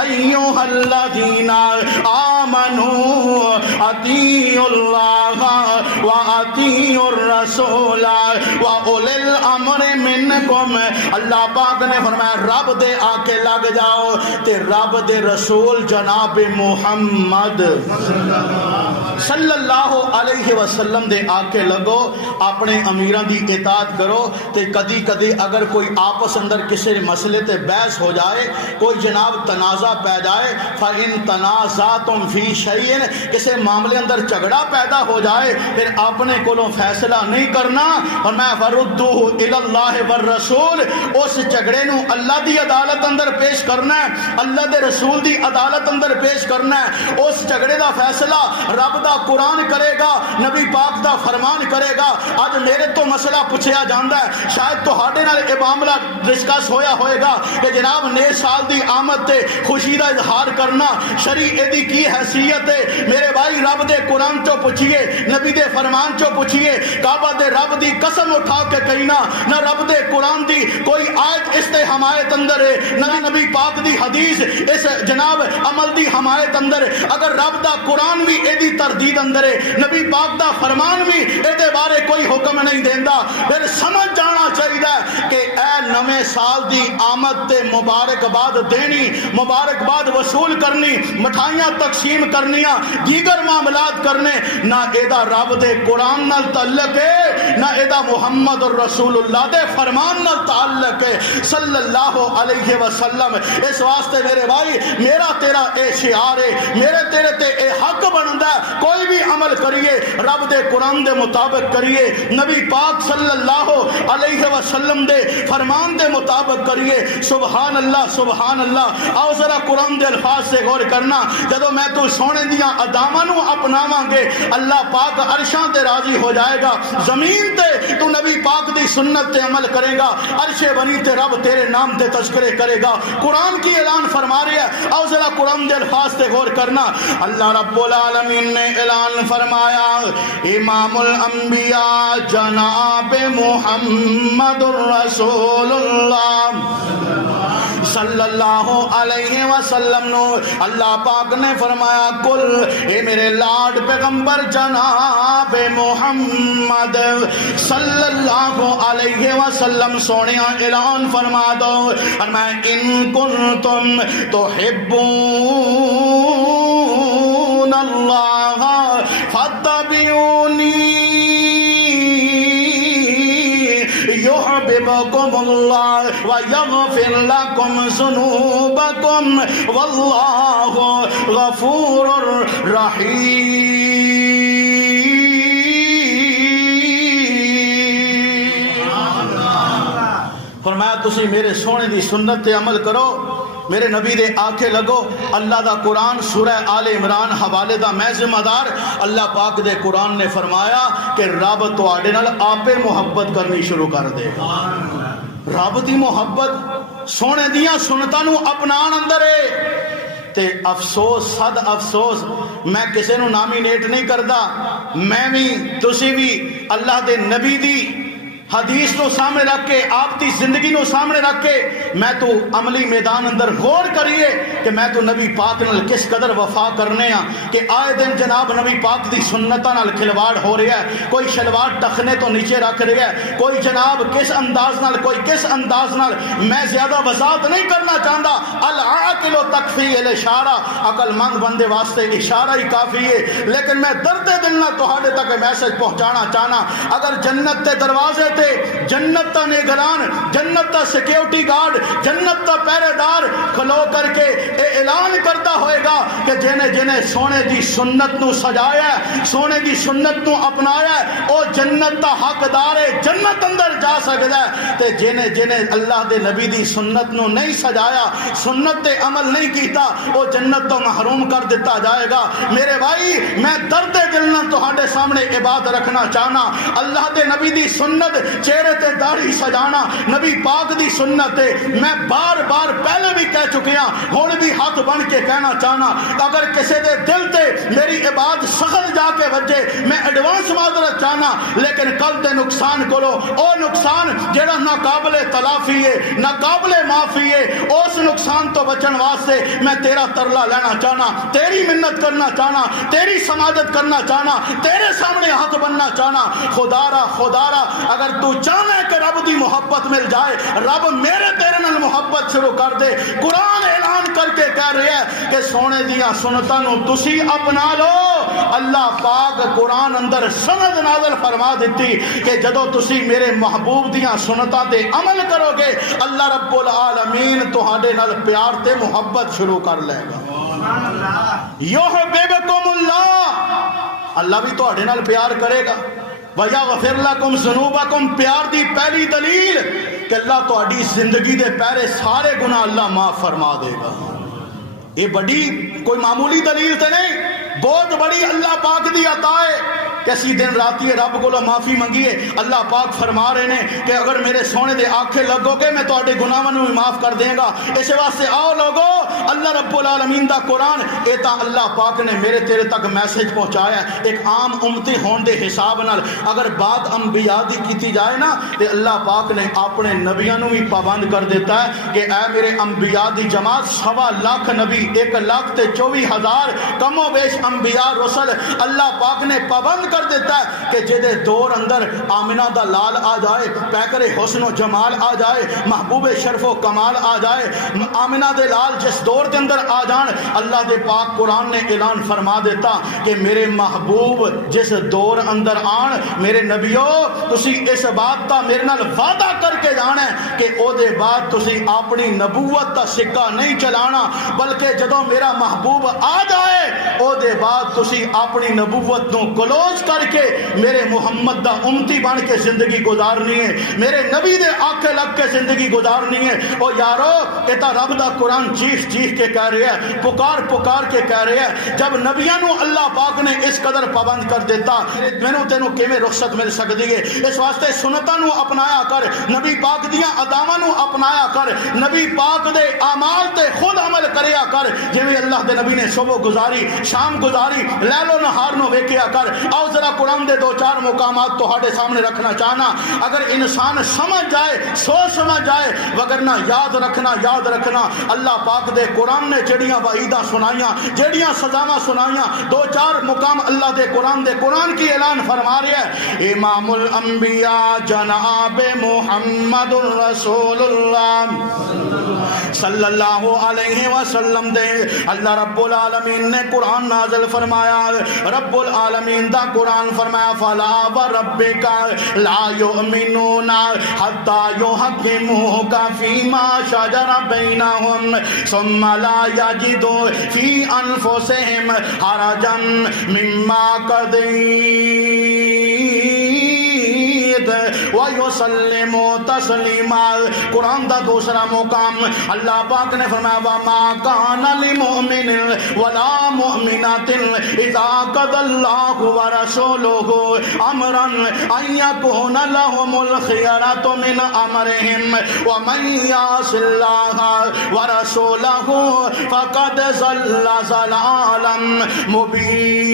ایھا الذین آمنوا اطیعوا اللہ واطیعوا الرسول واولی الامر منکم۔ اللہ پاک نے فرمایا رب دے آکے لگ جاؤ تے رب دے رسول جناب محمد صلی اللہ علیہ وسلم دے آکے لگو، اپنے امیران دی اطاعت کرو۔ تے کدی کدی اگر کوئی آپس اندر کسی مسئلے تے بحث ہو جائے، کوئی جناب تنازع پہ جائے، فَإِن تَنَازَعْتُمْ فِي شَيْءٍ، کسی معاملے اندر جھگڑا پیدا ہو جائے، پھر اپنے کولوں فیصلہ نہیں کرنا، اور میں فَرُدُّوهُ إِلَى اللَّهِ وَالرَّسُولِ، اس جھگڑے نو اللہ دی عدالت اندر پیش کرنا ہے، اللہ دے رسول دی عدالت اندر پیش کرنا ہے۔ اس جھگڑے دا فیصلہ رب دا قرآن کرے گا، نبی پاک دا فرمان کرے گا۔ آج میرے تو مسئلہ پوچھیا جاندہ ہے، شاید تو ہاڈے نال اے معاملہ ڈسکس ہویا ہوئے گا کہ جناب نئے سال دی آمد تے خوشی دا اظہار کرنا شریع دی کی حیثیت ہے؟ میرے بھائی رب دے قرآن چو پوچھئے، نبی دے فرمان چو پوچھئے، کعبہ دے رب دی قسم اٹھا کے کہینا نہ رب دے قرآن دی کوئی آیت اس تے حمایت اندر ہے، نہ نبی پاک دی حدیث اس جناب عمل دی حمایت اندر ہے۔ اگر رب دا قرآن بھی اے دی تردید اندر ہے، نبی پاک دا فرمان بھی اے دے بارے کوئی حکم نہیں دیندا، پھر سمجھ جانا چاہیے کہ اے نویں سال دی آمد تے مبارکباد دینی، مبارکباد وصول کرنی، مٹھائیاں تقسیم کرنیاں، دیگر معاملات کرنے، نہ ایدہ رب دے قرآن نال تعلق ہے، نہ ایدہ محمد الرسول اللہ دے فرمان نال تعلق ہے صلی اللہ علیہ وسلم۔ اس واسطے میرے بھائی میرا تیرا اے شعار ہے، میرے تیرے تے اے حق بندا ہے، کوئی بھی عمل کریے رب دے قرآن دے مطابق کریے، نبی پاک صلی اللہ علیہ وسلم دے فرمان دے مطابق کریے۔ سبحان اللہ سبحان اللہ۔ آؤ ذرا قرآن دے الفاظ سے غور کرنا، جدو میں تو سونے دیاں اداماں نو اپناواں گے اللہ پاک عرشاں تے راضی ہو جائے گا، زمین تے تو نبی پاک دی سنت تے عمل کرے گا، عرش بنی تے رب تیرے نام دے تذکرے کرے گا۔ قرآن کی اعلان فرما رہا ہے، آؤ ذرا قرآن دے الفاظ سے غور کرنا۔ اللہ رب العالمین نے اعلان فرمایا امام الانبیاء جناب محمد الرسول اللہ صلی اللہ علیہ وسلم نو اللہ پاک نے فرمایا کل اے میرے لاڈ پیغمبر جناب محمد صلی اللہ علیہ وسلم سونیا اعلان فرما دو اور میں ان کنتم تحبون اللہ فاتبعونی يحببكم الله ويغفر لكم ذنوبكم والله غفور رحيم۔ فرمایا تسی میرے سونے دی سنت تے عمل کرو، میرے نبی دے آنکھیں لگو۔ اللہ دا قرآن سورہ آل عمران حوالے دا میں ذمہ دار۔ اللہ پاک دے قرآن نے فرمایا کہ رب تواڈے نال آپے محبت کرنی شروع کر دے گا۔ رب دی محبت سونے دیاں سنتاں نو اپنان اندر ہے۔ تے افسوس صد افسوس، میں کسے نو نامینیٹ نہیں کردا، میں بھی تسی بھی اللہ دے نبی دی حدیث نو سامنے رکھ کے آپ دی زندگی نو سامنے رکھ کے میں تو عملی میدان اندر غور کریے کہ میں تو نبی پاک نال کس قدر وفا کرنے ہاں کہ آئے دن جناب نبی پاک دی سنتاں نال کھلواڑ ہو رہا ہے. کوئی شلوار ٹخنے تو نیچے رکھ رہا ہے, کوئی جناب کس انداز نال, کوئی کس انداز نال. میں زیادہ وضاحت نہیں کرنا چاہتا. العاقل تکفی الاشارہ, عقل مند بندے واسطے اشارہ ہی کافی ہے. لیکن میں درد دل نال تہاڈے تک میسج پہنچانا چاہنا. اگر جنت دے دروازے جنت کا نگران, جنت کا سیکیورٹی گارڈ, جنت کا پہرے دار کھلو کر کے اعلان کرتا ہوئے گا کہ جنہیں جنہیں سونے دی سنت نو سجایا ہے, سونے دی سنت نو اپنایا ہے, او جنت کا حقدار ہے, جنت اندر جا سکتا ہے. تے جنہیں جنہیں اللہ دے نبی دی سنت نو نہیں سجایا, سنت تے عمل نہیں کیتا, او جنت تو محروم کر دیتا جائے گا. میرے بھائی میں درد دل نہ تہاڈے سامنے عبادت رکھنا چاہنا. اللہ دے نبی دی سنت چہرے تے داڑھی سجانا نبی پاک دی سنت ہے. میں بار بار پہلے بھی کہہ چکیا, ہن بھی ہاتھ بن کے کہنا چاہنا. اگر کسی دے دل تے میری عبادت سخت جا کے وجے, میں ایڈوانس معذرت چاہنا, لیکن کل تے نقصان کرو, او نقصان جڑا ناقابل تلافی ہے, ناقابل معافی ہے, اس نقصان تو بچن واسطے میں تیرا ترلا لینا چاہنا, تیری منت کرنا چاہنا, تیری سماجت کرنا چاہنا, تیرے سامنے ہاتھ بننا چاہنا. خدا را اگر تو چاہنا ہے کہ رب دی محبت مل جائے, رب میرے تیرے نال محبت شروع کر دے. قرآن اعلان کر کے کہہ رہا ہے کہ سونے دیاں سنتاں نو تسی اپنا لو. اللہ پاک قرآن اندر سند نازل فرما دیتی کہ جدو تسی میرے محبوب دیاں سنتاں تے عمل کرو گے, اللہ رب العالمین تہاڈے نال پیار تے محبت شروع کر لے گا. یحببکم اللہ, اللہ بھی تہاڈے نال پیار کرے گا. وَيَغْفِرْ لَكُمْ ذُنُوبَكُمْ, پیار دی پہلی دلیل کہ اللہ تہاڈی زندگی دے پہلے سارے گناہ اللہ معاف فرما دے گا. یہ بڑی کوئی معمولی دلیل تے نہیں, بہت بڑی اللہ پاک دی عطا ہے. کیسی دن راتی رب کو معافی منگیے. اللہ پاک فرما رہے ہیں کہ اگر میرے سونے دے آنکھیں لگو گے میں تہاڈے گناہاں نوں بھی معاف کر دیں گا. اس واسطے آؤ لوگو, اللہ رب العالمین دا قرآن اے تا اللہ پاک نے میرے تیرے تک میسج پہنچایا ہے ایک عام امتی ہون دے حساب نال. اگر بات انبیاء دی کیتی جائے نا تے اللہ پاک نے اپنے نبیاں نوں بھی پابند کر دیتا ہے کہ اے میرے انبیاء دی جماعت, 1.25 لاکھ نبی, 1,24,000 کم و بیش انبیاء رسل اللہ پاک نے پابند کر دیتا ہے کہ جدے دور اندر آمنہ دا لال آ جائے, پیکر حسن و جمال آ جائے, محبوب شرف و کمال آ جائے, آمنہ دے لال جس دور دے اندر آ جان, اللہ دے پاک قرآن نے اعلان فرما دیتا کہ میرے محبوب جس دور اندر آن, میرے نبیو تسی اس بات تا میرے نال وعدہ کر کے جانا ہے کہ او دے بعد تسی اپنی نبوت دا سکہ نہیں چلانا, بلکہ جدوں میرا محبوب آ جائے او دے بعد تسی اپنی نبوت نو کلوز کر کے میرے محمد دا امتی بن کے زندگی گزارنی ہے, میرے نبی دے آنکھیں لگ کے زندگی گزارنی ہے. او یارو اتا رب دا قرآن چیخ چیخ کے کہہ رہا ہے, پکار پکار کے کہہ رہا ہے. جب نبیاں نو اللہ پاک نے اس قدر پابند کر دیتا, مینوں تینوں کیویں رخصت مل سکتی ہے؟ اس واسطے سنتاں نو اپنایا کر, نبی پاک دیاں اداواں نو اپنایا کر, نبی پاک دے اعمال تے خود عمل کریا کر. جویں اللہ دے نبی نے صبح گزاری, شام گزاری, لیل و نہار نو ویکھیا کر. آؤ ذرا قرآن دے 2-4 مقامات تہاڈے سامنے رکھنا چاہنا. اگر انسان سمجھ جائے, سوچ سمجھ جائے, وگرنہ یاد رکھنا اللہ پاک دے قرآن نے جڑیاں وعیداں سنائیاں, جڑیاں سزاواں سنائیاں, 2-4 مقام اللہ دے قرآن کی اعلان فرما رہا ہے. امام الانبیاء جناب محمد رسول اللہ صلی اللہ علیہ وسلم دے اللہ رب العالمین نے قرآن نازل فرمایا. رب العالمین دا قرآن فرمایا فلا وربک لا یؤمنون حتی یحکموک فیما شجر بینہم ثم لا یجدوا فی انفسہم حرجا مما قضیت وَيُسَلِّمُوا تَسْلِيمًا. قرآن دا دوسرا مقام اللہ پاک نے فرمایا وَمَا كَانَ لِمُؤْمِنٍ وَلَا مُؤْمِنَةٍ إِذَا قَضَى اللَّهُ وَرَسُولُهُ أَمْرًا أَن يَكُونَ لَهُمُ الْخِيَرَةُ مِنْ أَمْرِهِمْ وَمَن يَعْصِ اللَّهَ وَرَسُولَهُ فَقَدْ ضَلَّ ضَلَالًا مُبِينًا.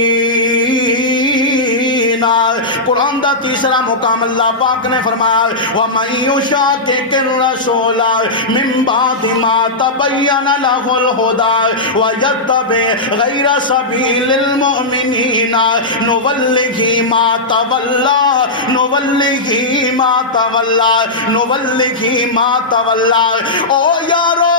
قرآن دا تیسرا مقام اللہ پاک نے فرمایا وَمَن يُشَاقِقِ الرَّسُولَ مِن بَعْدِ مَا تَبَيَّنَ لَهُ الْهُدَى وَيَتَّبِعْ غَيْرَ سَبِيلِ الْمُؤْمِنِينَ نُوَلِّهِ مَا تَوَلَّى نُوَلِّهِ مَا تَوَلَّى نُوَلِّهِ مَا تَوَلَّى۔ او یارو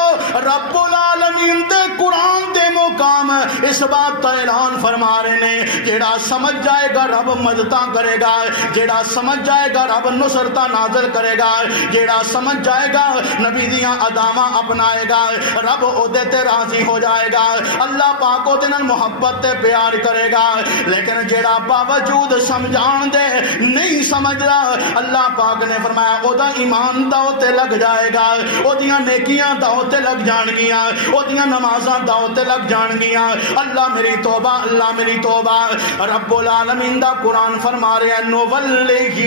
رب العالمین دے قرآن دے مقام اس بات کا اعلان فرما رہے نے جیڑا سمجھ جائے گا رب مدداں کرے گا، جیڑا سمجھ جائے گا رب نصرتاں نازل کرے گا، جیڑا سمجھ جائے گا نبی دیاں اداواں اپنائے گا رب اودے تے راضی ہو جائے گا، اللہ پاک اودے نال محبت تے پیار کرے گا۔ لیکن جیڑا باوجود سمجھان دے نہیں سمجھدا اللہ پاک نے فرمایا اودا ایمان داؤ تے لگ جائے گا، اودیاں نیکیاں داؤ تے لگ جان گیاں، اودیاں نمازاں داؤ تے لگ جان گیاں۔ اللہ میری توبہ، اللہ میری توبہ۔ رب العالمین دا قرآن فرما رہے ہیں نوَلِّهِ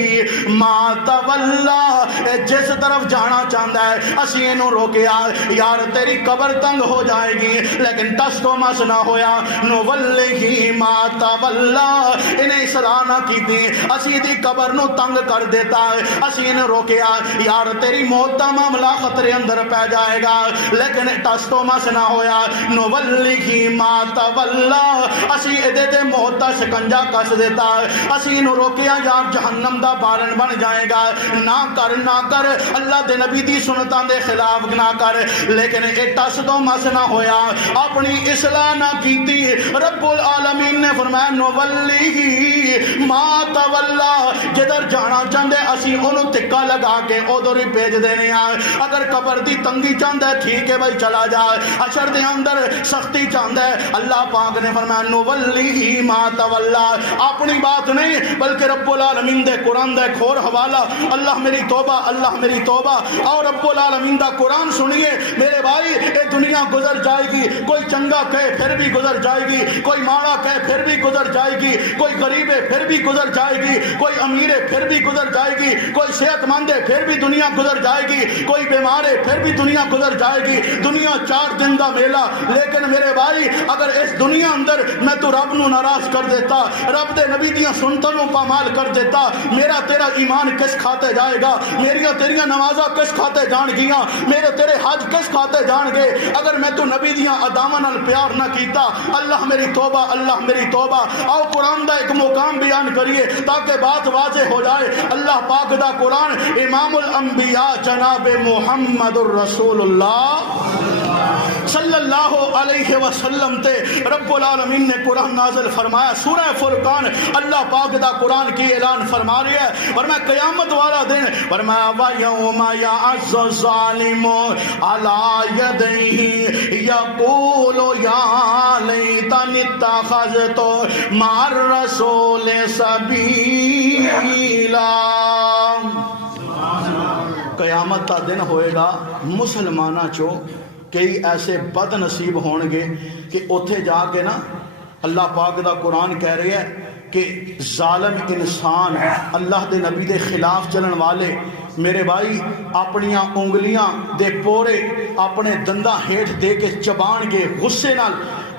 مَا تَوَلَّى، جس طرف جانا چاہتا ہے اسی اینو روکیا یار تیری قبر تنگ ہو جائے گی، لیکن ٹس تو مس نہ ہویا نوَلِّهِ مَا تَوَلَّى، انہیں اصلاح نہ کیتی اسی دی قبر نو تنگ کر دیتا ہے، اسی اینو روکیا یار تیری موت دا معاملہ خطرے اندر پہ جائے گا، لیکن ٹس تو مس نہ ہویا نوَلِّهِ مَا تَوَلَّى، اسی ادے تے موت دا شکنجا کس دیتا ہے، اسی انہوں روکیا یار جہنم دا بارن بن جائے گا، نہ کر نہ کر اللہ دے نبی دی سنتان دے خلاف نہ کر، لیکن ایٹا سدو مس نہ ہویا اپنی اصلاح نہ کیتی، رب العالمین نے فرمایا نوَلِّهِ مَا تَوَلَّى، جدر جانا چاندے اسی انہوں تکا لگا کے ادھر ہی بھیج دینے ہیں، اگر قبر دی تنگی چاندے ٹھیک ہے بھائی چلا جا، حشر دے اندر سختی چاندے اللہ پاک نے فرمایا نوَلِّهِ مَا تَوَلَّى، اپنی بات نہیں بلکہ رب العالمین دے قرآن دے کھور حوالہ، اللہ میری توبہ، اللہ میری توبہ۔ اور رب العالمین دا قرآن سنیے میرے بھائی، اے دنیا گزر جائے گی، کوئی چنگا کہے پھر بھی گزر جائے گی، کوئی ماڑا کہے پھر بھی گزر جائے گی، کوئی غریب ہے پھر بھی گزر جائے گی، کوئی امیر ہے پھر بھی گزر جائے گی، کوئی صحت مند ہے پھر بھی دنیا گزر جائے گی، کوئی بیمار ہے پھر بھی دنیا گزر جائے گی، دنیا 4 دن دا میلہ۔ لیکن میرے بھائی اگر اس دنیا اندر میں تو رب نو ناراض کر دیتا، رب دے نبی دیاں سنتوں نو پامال کر دیتا، میرا تیرا ایمان کس کھاتے جائے گا، میریاں تیریاں نمازاں کس کھاتے جان گیاں، میرے تیرے حج کس کھاتے جان گے اگر میں تو نبی دیاں اداواں نال پیار نہ کیتا۔ اللہ میری توبہ، اللہ میری توبہ۔ آؤ قرآن دا ایک مقام بیان کریے تاکہ بات واضح ہو جائے۔ اللہ پاک دا قرآن امام الانبیاء جناب محمد الرسول اللہ صلی اللہ علیہ وسلم تے رب العالمین نے قرآن نازل فرمایا۔ سورہ فرقان اللہ پاک دا قرآن کی اعلان فرما رہی ہے، فرمایا قیامت والا دن، فرمایا وَيَوْمَ يَعَضُّ الظَّالِمُ عَلَى يَدَيْهِ يَقُولُ يَا لَيْتَنِي اتَّخَذْتُ مَعَ الرَّسُولِ سَبِيلًا۔ قیامت کا دن ہوئے گا، مسلمانہ چو کئی ایسے بد نصیب ہون گے کہ اتھے جا کے نا اللہ پاک دا قرآن کہہ رہے ہے کہ ظالم انسان اللہ دے نبی دے خلاف چلن والے میرے بھائی اپنیاں انگلیاں دے پورے اپنے دندہ ہیٹھ دے کے چبان گے غصے نال،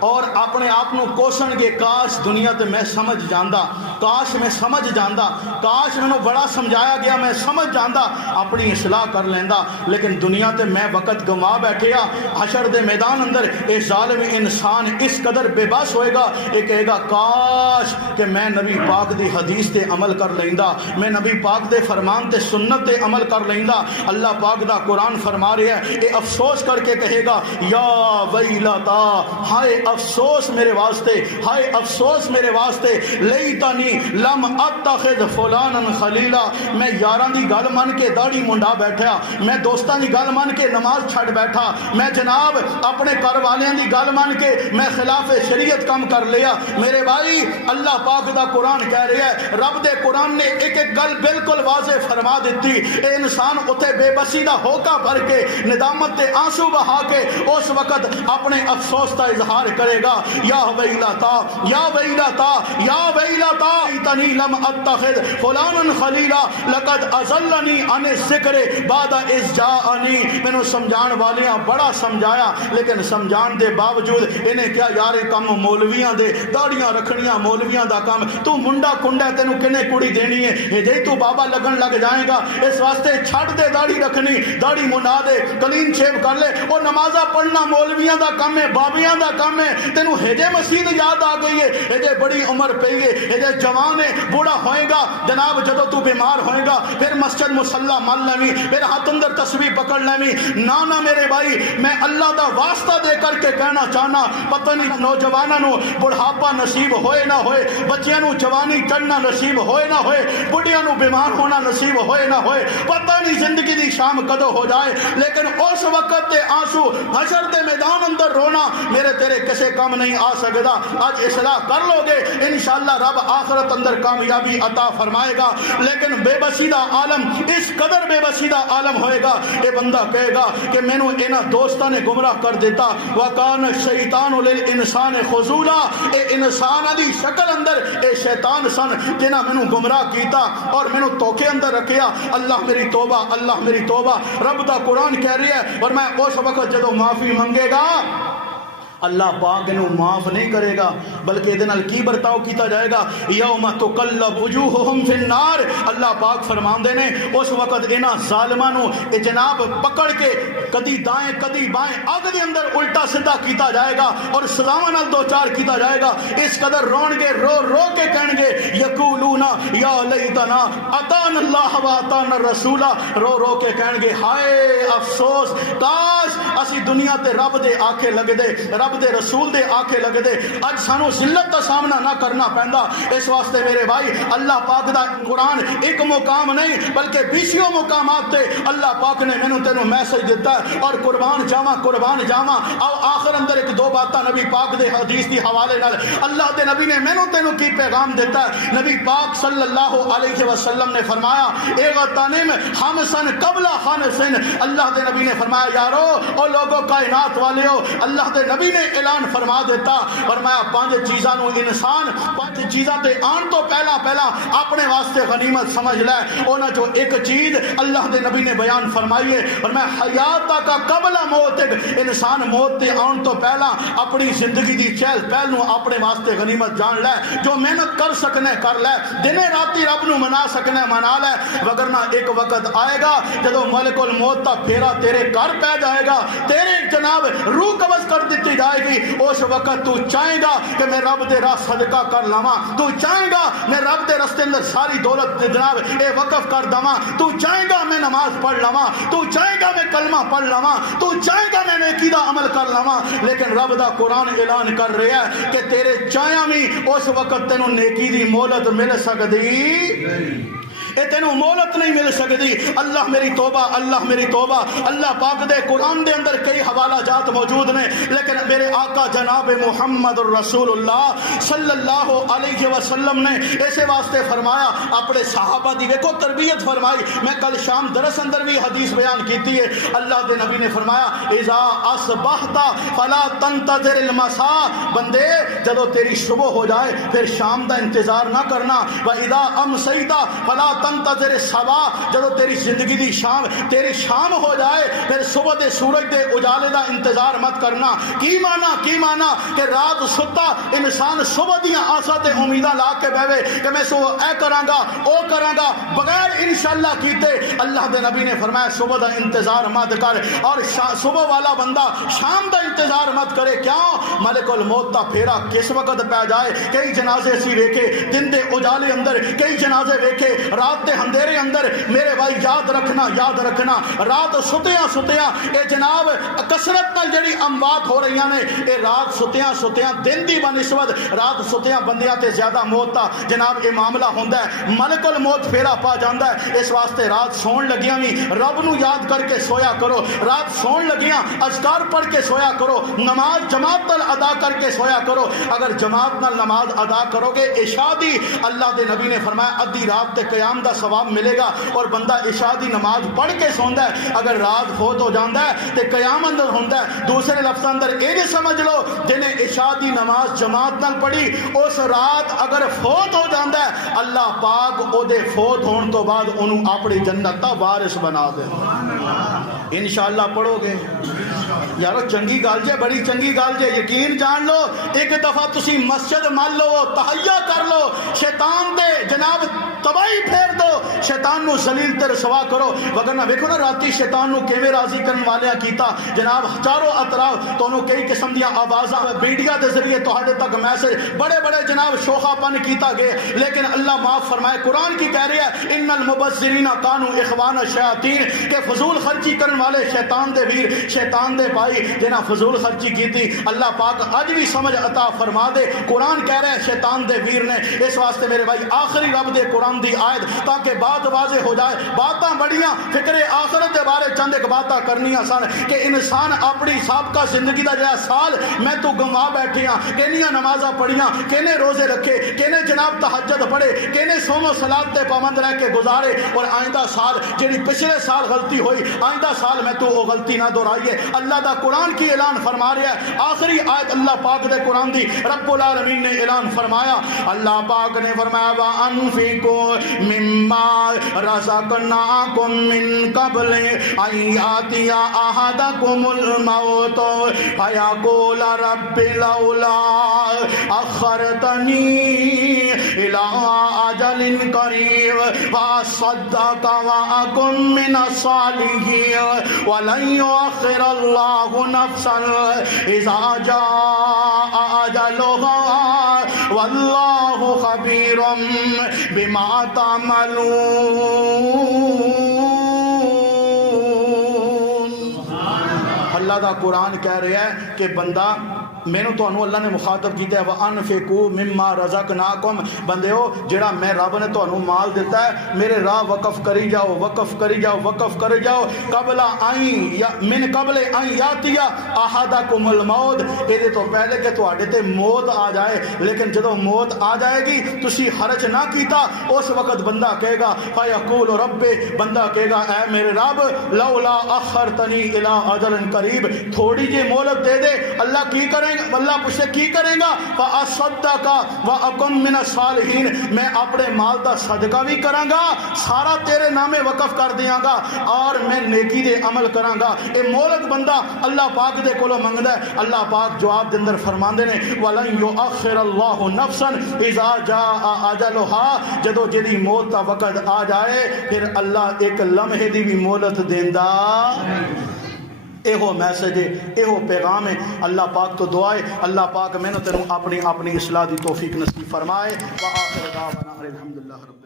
اور اپنے آپ کو کوسن گے کاش دنیا تے میں سمجھ جاندہ، کاش میں سمجھ جاندہ، کاش میں بڑا سمجھایا گیا میں سمجھ جاندہ، اپنی اصلاح کر لیندہ، لیکن دنیا تے میں وقت گنوا بیٹھیا۔ حشر دے میدان اندر اے ظالم انسان اس قدر بے بس ہوئے گا، اے کہے گا کاش کہ میں نبی پاک دی حدیث تے عمل کر لیندہ، میں نبی پاک دے فرمان تے سنت تے عمل کر لیندہ۔ اللہ پاک دا قرآن فرما رہے ہیں، اے افسوس کر کے کہے گا یا ویلتا، ہائے افسوس میرے واسطے، ہائے افسوس میرے واسطے، لیتنی لم اتخذ فلانا خلیلا، میں یاراں دی گل من کے داڑھی منڈا بیٹھا، میں دوستاں دی گل من کے نماز چھڑ بیٹھا، میں جناب اپنے گھر والیاں دی گل من کے میں خلاف شریعت کم کر لیا۔ میرے بھائی اللہ پاک دا قرآن کہہ رہا ہے، رب دے قرآن نے ایک ایک گل بالکل واضح فرما دیتی۔ اے انسان اتھے بے بسی دا ہوکا بھر کے ندامت تے آنسو بہا کے اس وقت اپنے افسوس کا اظہار کرے گا یا ویلتا یا ویلتا یا ویلتا اتنی لم اتخذ فلانا خلیلا لقد اضلنی عن الذکر بعد اذ جاءنی. مینوں سمجھان والیاں بڑا سمجھایا لیکن سمجھان دے باوجود انہیں کیا یار کم مولویاں دے داڑیاں رکھنیاں مولویاں دا کام تو منڈا کنڈا تینوں کنے کڑی دینی ہے جی تو بابا لگن لگ جائے گا اس واسطے چھڑ دے داڑھی رکھنی داڑھی منا دے کلین شیو کر لے اور نمازہ پڑھنا مولویاں دا کام ہے بابیاں دا کام ہے تینوں ہجے مسجد یاد آ گئی ہے ہجے بڑی عمر پئی ہے ہجے جوان ہے بوڑھا ہوئے گا جناب جدو تو بیمار ہوئے گا پھر مسجد مسلح مل لیویں پھر ہاتھ اندر تسبیح پکڑ لیویں نانا میرے بھائی میں اللہ دا واسطہ دے کر کے کہنا چاہنا پتہ نہیں نوجوانوں نو بڑھاپا نصیب ہوئے نہ ہوئے بچیاں نو جوانی چڑھنا نصیب ہوئے نہ ہوئے بڑھیاں نو بیمار ہونا نصیب ہوئے نہ ہوئے پتہ نہیں زندگی دی شام کدو ہو جائے لیکن اس وقت تے آنسو حشر دے میدان اندر رونا میرے تیرے کسے کام نہیں آ سکتا. آج اصلاح کر لو گے انشاءاللہ رب آخرت اندر کامیابی عطا فرمائے گا لیکن بے بسیدہ عالم اس قدر بے بسیدہ عالم ہوئے گا اے بندہ کہے گا کہ میں نو انہاں دوستاں نے گمراہ کر دیتا وَقَانَ الشَّيْطَانُ لِلْإِنسَانِ خُذُولًا اے انسان دی شکل اندر اے شیطان سن جنہاں میں نو گمراہ کیتا اور میں نو توکے اندر رکھیا. اللہ میری توبہ اللہ میری توبہ. رب دا قرآن کہہ رہی ہے اور میں اس وقت جدو معافی منگے گا اللہ پاک انہوں معاف نہیں کرے گا بلکہ دے نال کی برتاؤ کیتا جائے گا یوم تقلب وجوہہم فی النار. اللہ پاک فرماندے نے اس وقت انہاں ظالماں نو جناب پکڑ کے کدی دائیں کدی بائیں اگ دے اندر الٹا سیدھا کیتا جائے گا اور سزاواں نال دو چار کیتا جائے گا. اس قدر رون گے رو رو کے کہن گے یقولون یا لیتنا اطعنا اللہ و اطعنا الرسول رو رو کے کہن گے ہائے افسوس کاش اسی دنیا تے رب دے آکھے لگ دے رب دے رسول دے آکھے لگ دے اج سانو ذلت دا سامنا نہ کرنا پیندا. اس واسطے میرے بھائی اللہ پاک دا قرآن ایک مقام نہیں بلکہ بیسیوں مقامات تے اللہ پاک نے مینوں تینوں میسج دیتا ہے اور قربان جاواں او آخر اندر ایک دو باتاں نبی پاک دے حدیث دی حوالے نال اللہ دے نبی نے مینوں تینوں کی پیغام دیتا ہے. نبی پاک صلی اللہ علیہ وسلم نے فرمایا اغتنم خمسن قبل خمسن. اللہ دے نبی نے فرمایا یارو او لوگوں کائنات والیو اللہ دے نبی نے اعلان فرما دیتا فرمایا پانچ چیزاں نو انسان پانچ چیزاں تے آن تو پہلا اپنے واسطے غنیمت سمجھ لے. انہاں جو ایک چیز اللہ دے نبی نے بیان فرمائی ہے فرمایا حیات کا قبل موت. انسان موت تے آن تو پہلا اپنی زندگی دی چہل پہل نو اپنے واسطے غنیمت جان لے. جو محنت کر سکنے کر لے دن راتی رب نو منا سکنے منا لے وگرنہ ایک وقت آئے گا جدو ملک الموت کا پھیرا تیرے گھر پہ جائے گا تیرے جناب روح قبض کر دیتی جائے گی. اس وقت تو چاہے گا کہ میں رب دے راہ صدقہ کر لواں تو چاہے گا میں رب دے رستے اندر ساری دولت جناب اے وقف کر دواں تو چاہے گا میں نماز پڑھ لواں تو چاہے گا میں کلمہ پڑھ لواں تو چاہے گا میں نیکی دا عمل کر لواں لیکن رب دا قرآن اعلان کر رہا ہے کہ تیرے چاہیاں بھی اس وقت تینوں نیکی دی مہلت مل سکتی اے تینوں مہلت نہیں مل سکتی. اللہ میری توبہ اللہ میری توبہ. اللہ پاک دے قرآن دے اندر کئی حوالہ جات موجود نے لیکن میرے آقا جناب محمد الرسول اللہ صلی اللہ علیہ وسلم نے ایسے واسطے فرمایا اپنے صحابہ دی ویکھو تربیت فرمائی. میں کل شام درس اندر بھی حدیث بیان کیتی ہے. اللہ دے نبی نے فرمایا اذا اصبحت فلا تنتظر المساء. بندے جدو تیری صبح ہو جائے پھر شام دا انتظار نہ کرنا. واذا امسیت فلا تنتظر الصباح. جدو تیری زندگی دی شام تیری شام ہو جائے پھر صبح دے سورج دے اجالے دا انتظار مت کرنا. کی مانا کہ رات ستا انسان صبح دیاں آسا تے امیداں لا کے بیوے کہ میں سو اے کراں گا او کراں گا بغیر انشاءاللہ کیتے. اللہ دے نبی نے فرمایا صبح دا انتظار مت کر اور صبح والا بندہ شام دا انتظار مت کرے. کیوں ملک الموت دا پھیرا کس وقت پہ جائے. کئی جنازے سی ویکھے دن دے اجالے اندر کئی جنازے ویکھے رات دے اندھیرے اندر. میرے بھائی یاد رکھنا رات ستیاں اے جناب کثرت نال جڑی اموات ہو رہی نے اے رات ستیاں دن دی بنسبت رات ستیاں بندیاں تے زیادہ موت دا جناب اے معاملہ ہوندا ہے. ملک الموت پھیرا پا جاندا ہے. اس واسطے رات سون لگیاں بھی رب نو یاد کر کے سویا کرو. رات سون لگیاں اذکار پڑھ کے سویا کرو. نماز جماعت نال ادا کر کے سویا کرو. اگر جماعت نال نماز ادا کرو گے عشاء دی اللہ دے نبی نے فرمایا ادھی رات تے قیام دا ثواب ملے گا اور بندہ عشاء دی نماز پڑھ کے سوندا ہے، اگر رات فوت ہو جاندا ہے تے قیام اندر ہوندا ہے۔ دوسرے لفظ اندر اے جے سمجھ لو جنہیں عشاء دی نماز جماعت نال پڑھی اس رات اگر فوت ہو جاندا ہے اللہ پاک او دے فوت ہون تو بعد انہوں اپنی جنت دا وارث بنا دے۔ انشاءاللہ پڑھو گے یارو، چنگی گل جے، بڑی چنگی گل جے، یقین جان لو ایک دفعہ تسی مسجد مان لو، تہیا کر لو، شیطان دے جناب تباہی پھیر دو، شیطان نو ذلیل تے رسوا کرو۔ وگرنہ ویکھو نا راتی شیطان نو کیویں راضی کرن والیاں کیتا جناب، چاروں اطراف تانوں کئی قسم دیاں آوازاں میڈیا دے ذریعے تہاڈے تک میسج بڑے بڑے جناب شوخا پن کیتا گئے، لیکن اللہ معاف فرمائے قرآن کی کہہ رہا ہے ان المبذرین کانوا اخوان الشیاطین، کہ فضول خرچی کرن والے شیطان دے ویر، شیطان دے بھائی جنہاں فضول خرچی کیتی اللہ پاک اج بھی سمجھ عطا فرما دے۔ قرآن کہہ رہا ہے شیطان دے ویر نے، اس واسطے میرے بھائی آخری رب دے قرآن دی آیت تاکہ بات واضح ہو جائے، باتاں بڑیاں فکر آخرت دے بارے چند ایک باتاں کرنیاں سن کہ انسان اپنی سابقہ زندگی دا جڑا سال میں تو گنوا بیٹھے ہاں، کینیاں نمازاں پڑھیاں، کینے روزے رکھے، کینے جناب تہجد پڑھے، کینے صوم و صلاۃ تے پابند رہ کے گزارے، اور آئندہ سال جڑی پچھلے سال غلطی ہوئی آئندہ سال میں تو وہ غلطی نہ دہرائیے۔ اللہ دا قرآن کی اعلان فرما رہا ہے، آخری آیت اللہ پاک دے قرآن دی رب العالمین نے اعلان فرمایا، اللہ پاک نے فرمایا وَأَنفِقُوا مِمَّا رَزَقْنَاكُم مِّن قَبْلِ أَن يَأْتِيَ أَحَدَكُمُ الْمَوْتُ فَيَقُولَ رَبِّ لَوْلَا أَخَّرْتَنِي إِلَىٰ أَجَلٍ قَرِيبٍ فَأَصَّدَّقَ وَأَكُن مِّنَ الصَّالِحِينَ وَلَن يُؤَخِّرَ اللَّهُ نَفْسًا إِذَا جَاءَ أَجَلُهَا وَاللَّهُ خَبِيرٌ بِمَا تَعْمَلُونَ۔ اللہ دا قرآن کہہ رہا ہے کہ بندہ مینوں تانوں اللہ نے مخاطب کیتا ہے وَأَنفِقُوا مِمَّا رَزَقْنَاكُم، بندیو جڑا میں رب نے تانوں مال دیتا ہے میرے راہ وقف کری جاؤ، وقف کری جاؤ، وقف کری جاؤ، قبل من قبل ان یاتی احدکم الموت، اے تو پہلے کہ تواڈے تے موت آ جائے، لیکن جدوں موت آ جائے گی تسی خرچ نہ کیتا اس وقت بندہ کہے گا فیقول رب، بندہ کہے گا اے میرے رب لولا اخرتنی الی اجل قریب، تھوڑی جی مہلت دے دے۔ اللہ کی کرے گا؟ اللہ پوچھے کی کرے گا؟ فاصدق واکن من الصالحین، میں اپنے مال دا صدقہ بھی کراں گا، سارا تیرے نامے وقف کر دیاں گا، اور میں نیکی دے عمل کراں گا۔ اے مہلت بندہ اللہ پاک دے کولوں منگدا ہے، اللہ پاک جواب دے اندر فرماندے نے ولن یؤخر اللہ نفسا اذا جاء اجلها، جدوں جدی موت دا وقت آ جائے پھر اللہ ایک لمحے دی بھی مہلت دیندا۔ ایہو میسج ہے، ایہو پیغام ہے۔ اللہ پاک تو دعا ہے اللہ پاک میں نے تینوں اپنی اصلاح دی توفیق نصیب فرمائے۔ وآخر دعوانا الحمدللہ رب